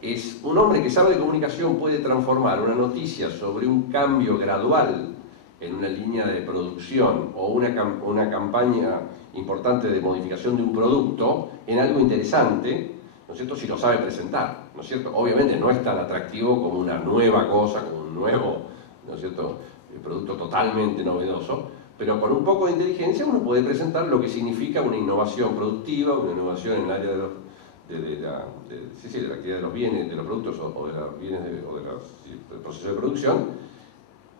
es un hombre que sabe de comunicación puede transformar una noticia sobre un cambio gradual en una línea de producción o una campaña importante de modificación de un producto en algo interesante, ¿no es cierto?, si lo sabe presentar, ¿no es cierto? Obviamente no es tan atractivo como una nueva cosa, como un nuevo, ¿no es cierto?, producto totalmente novedoso, pero con un poco de inteligencia uno puede presentar lo que significa una innovación productiva, una innovación en el área de la actividad de los bienes, de los productos o de los bienes del proceso de producción,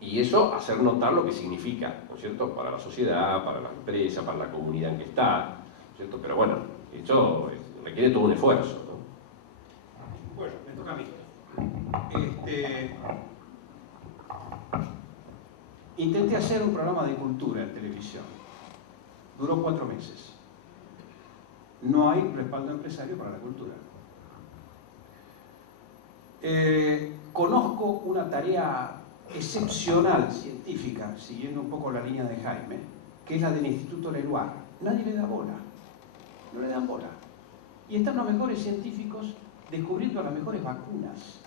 y eso hacer notar lo que significa, ¿no es cierto?, para la sociedad, para la empresa, para la comunidad en que está, ¿no es cierto? Pero bueno, esto requiere todo un esfuerzo, ¿no? Bueno, me toca a mí. Intenté hacer un programa de cultura en televisión. Duró 4 meses. No hay respaldo empresario para la cultura. Conozco una una tarea excepcional científica, siguiendo un poco la línea de Jaime, que es la del Instituto Leloir. Nadie le da bola, no le dan bola. Y están los mejores científicos descubriendo las mejores vacunas.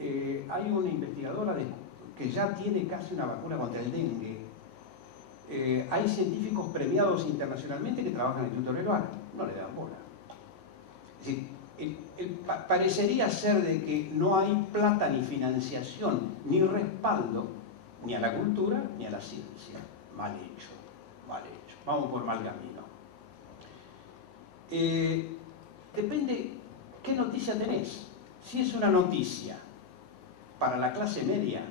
Hay una investigadora que ya tiene casi una vacuna contra el dengue. Hay científicos premiados internacionalmente que trabajan en el Instituto Leloir, no le dan bola. Es decir, parecería ser de que no hay plata ni financiación ni respaldo ni a la cultura ni a la ciencia. Mal hecho, mal hecho. Vamos por mal camino. Depende qué noticia tenés. Si es una noticia para la clase media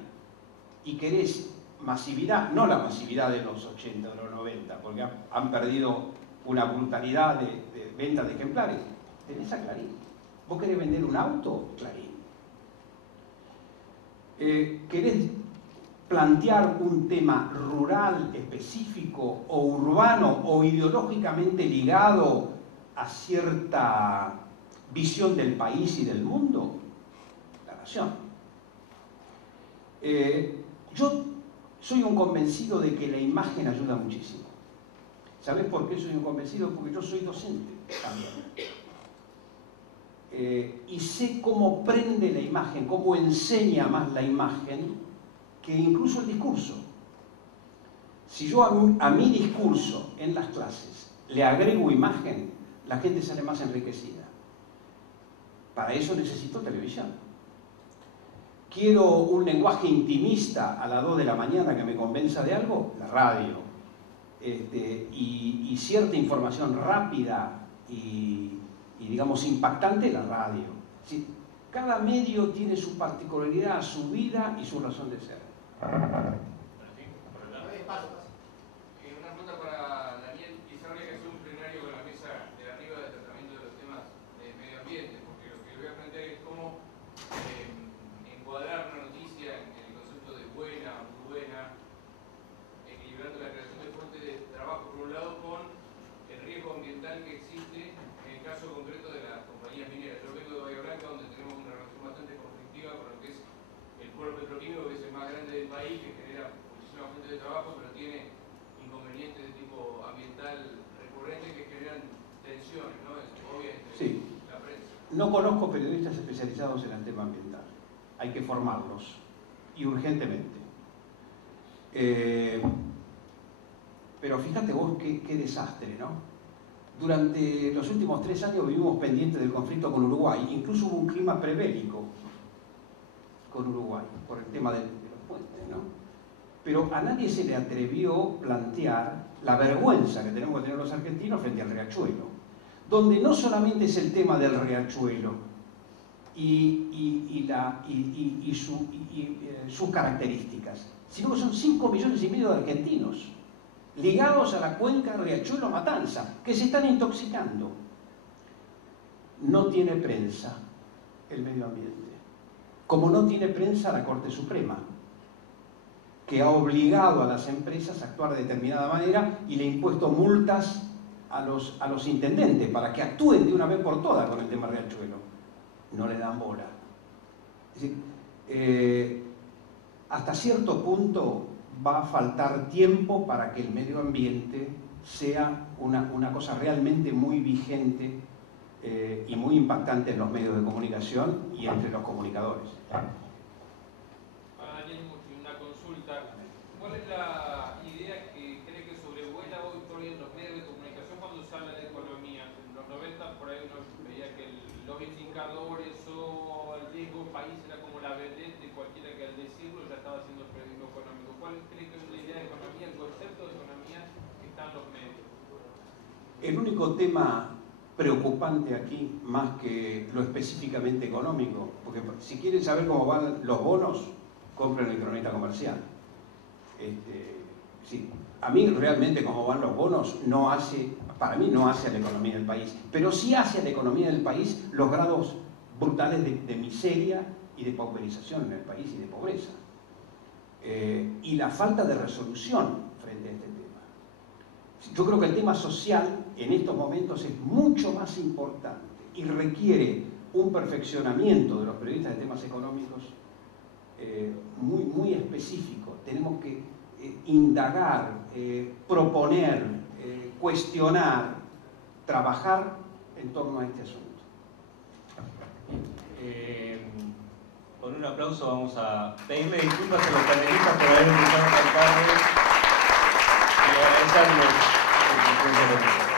y querés masividad, no la masividad de los 80 o los 90, porque han perdido una brutalidad de venta de ejemplares, tenés a Clarín. ¿Vos querés vender un auto? Clarín. ¿Querés plantear un tema rural específico o urbano o ideológicamente ligado a cierta visión del país y del mundo? La Nación. Yo soy un convencido de que la imagen ayuda muchísimo. ¿Sabés por qué soy un convencido? Porque yo soy docente también. Y sé cómo prende la imagen, cómo enseña más la imagen que incluso el discurso. Si yo a mi discurso en las clases le agrego imagen, la gente sale más enriquecida. Para eso necesito televisión. Quiero un lenguaje intimista a las 2 de la mañana que me convenza de algo, la radio. Y cierta información rápida y digamos impactante, la radio. ¿Sí? Cada medio tiene su particularidad, su vida y su razón de ser. Una pregunta para Daniel. Quizá habría que hacer un plenario con la mesa de arriba de tratamiento de los temas de medio ambiente, porque lo que le voy a plantear es cómo encuadrar una noticia en el concepto de buena o muy buena, equilibrando la creación de fuentes de trabajo por un lado con el riesgo ambiental que existe en el caso concreto de las compañías mineras. Yo vengo de Bahía Blanca, donde tenemos una relación bastante conflictiva con lo que es el pueblo petroquímico, que es el más grande del país, que genera muchísimas fuentes de trabajo, pero tiene inconvenientes de tipo ambiental recurrentes que generan tensiones, ¿no? Es obvio entre la prensa. No conozco periodistas especializados en el tema ambiental. Hay que formarlos, y urgentemente. Pero fíjate vos qué desastre, ¿no? Durante los últimos 3 años vivimos pendientes del conflicto con Uruguay. Incluso hubo un clima prebélico con Uruguay, por el tema de los puentes, ¿no? Pero a nadie se le atrevió plantear la vergüenza que tenemos que tener los argentinos frente al riachuelo, donde no solamente es el tema del riachuelo y sus características, sino que son 5,5 millones de argentinos ligados a la cuenca Riachuelo-Matanza, que se están intoxicando. No tiene prensa el medio ambiente, como no tiene prensa la Corte Suprema, que ha obligado a las empresas a actuar de determinada manera y le ha impuesto multas a los intendentes para que actúen de una vez por todas con el tema Riachuelo. No le dan bola. Es decir, hasta cierto punto va a faltar tiempo para que el medio ambiente sea una cosa realmente muy vigente y muy impactante en los medios de comunicación y entre los comunicadores. Para Daniel, una consulta. ¿Cuál es la idea que cree que sobrevuela hoy por hoy en los medios de comunicación cuando se habla de economía? En los 90 por ahí uno veía que los indicadores o el riesgo país era como la vedette de cualquiera que al decirlo ya estaba haciendo el periodismo económico. ¿Cuál cree que es la idea de economía, el concepto de economía que está en los medios? El único tema preocupante aquí, más que lo específicamente económico, porque si quieren saber cómo van los bonos, compren el Cronista Comercial. Sí, a mí realmente cómo van los bonos para mí no hace a la economía del país, pero sí hace a la economía del país los grados brutales de miseria y de pauperización en el país y de pobreza. Y la falta de resolución frente a este tema. Yo creo que el tema social en estos momentos es mucho más importante y requiere un perfeccionamiento de los periodistas de temas económicos muy específico. Tenemos que indagar, proponer, cuestionar, trabajar en torno a este asunto. Con un aplauso vamos a pedirle disculpas a los panelistas por haber empezado tan tarde y agradecerles el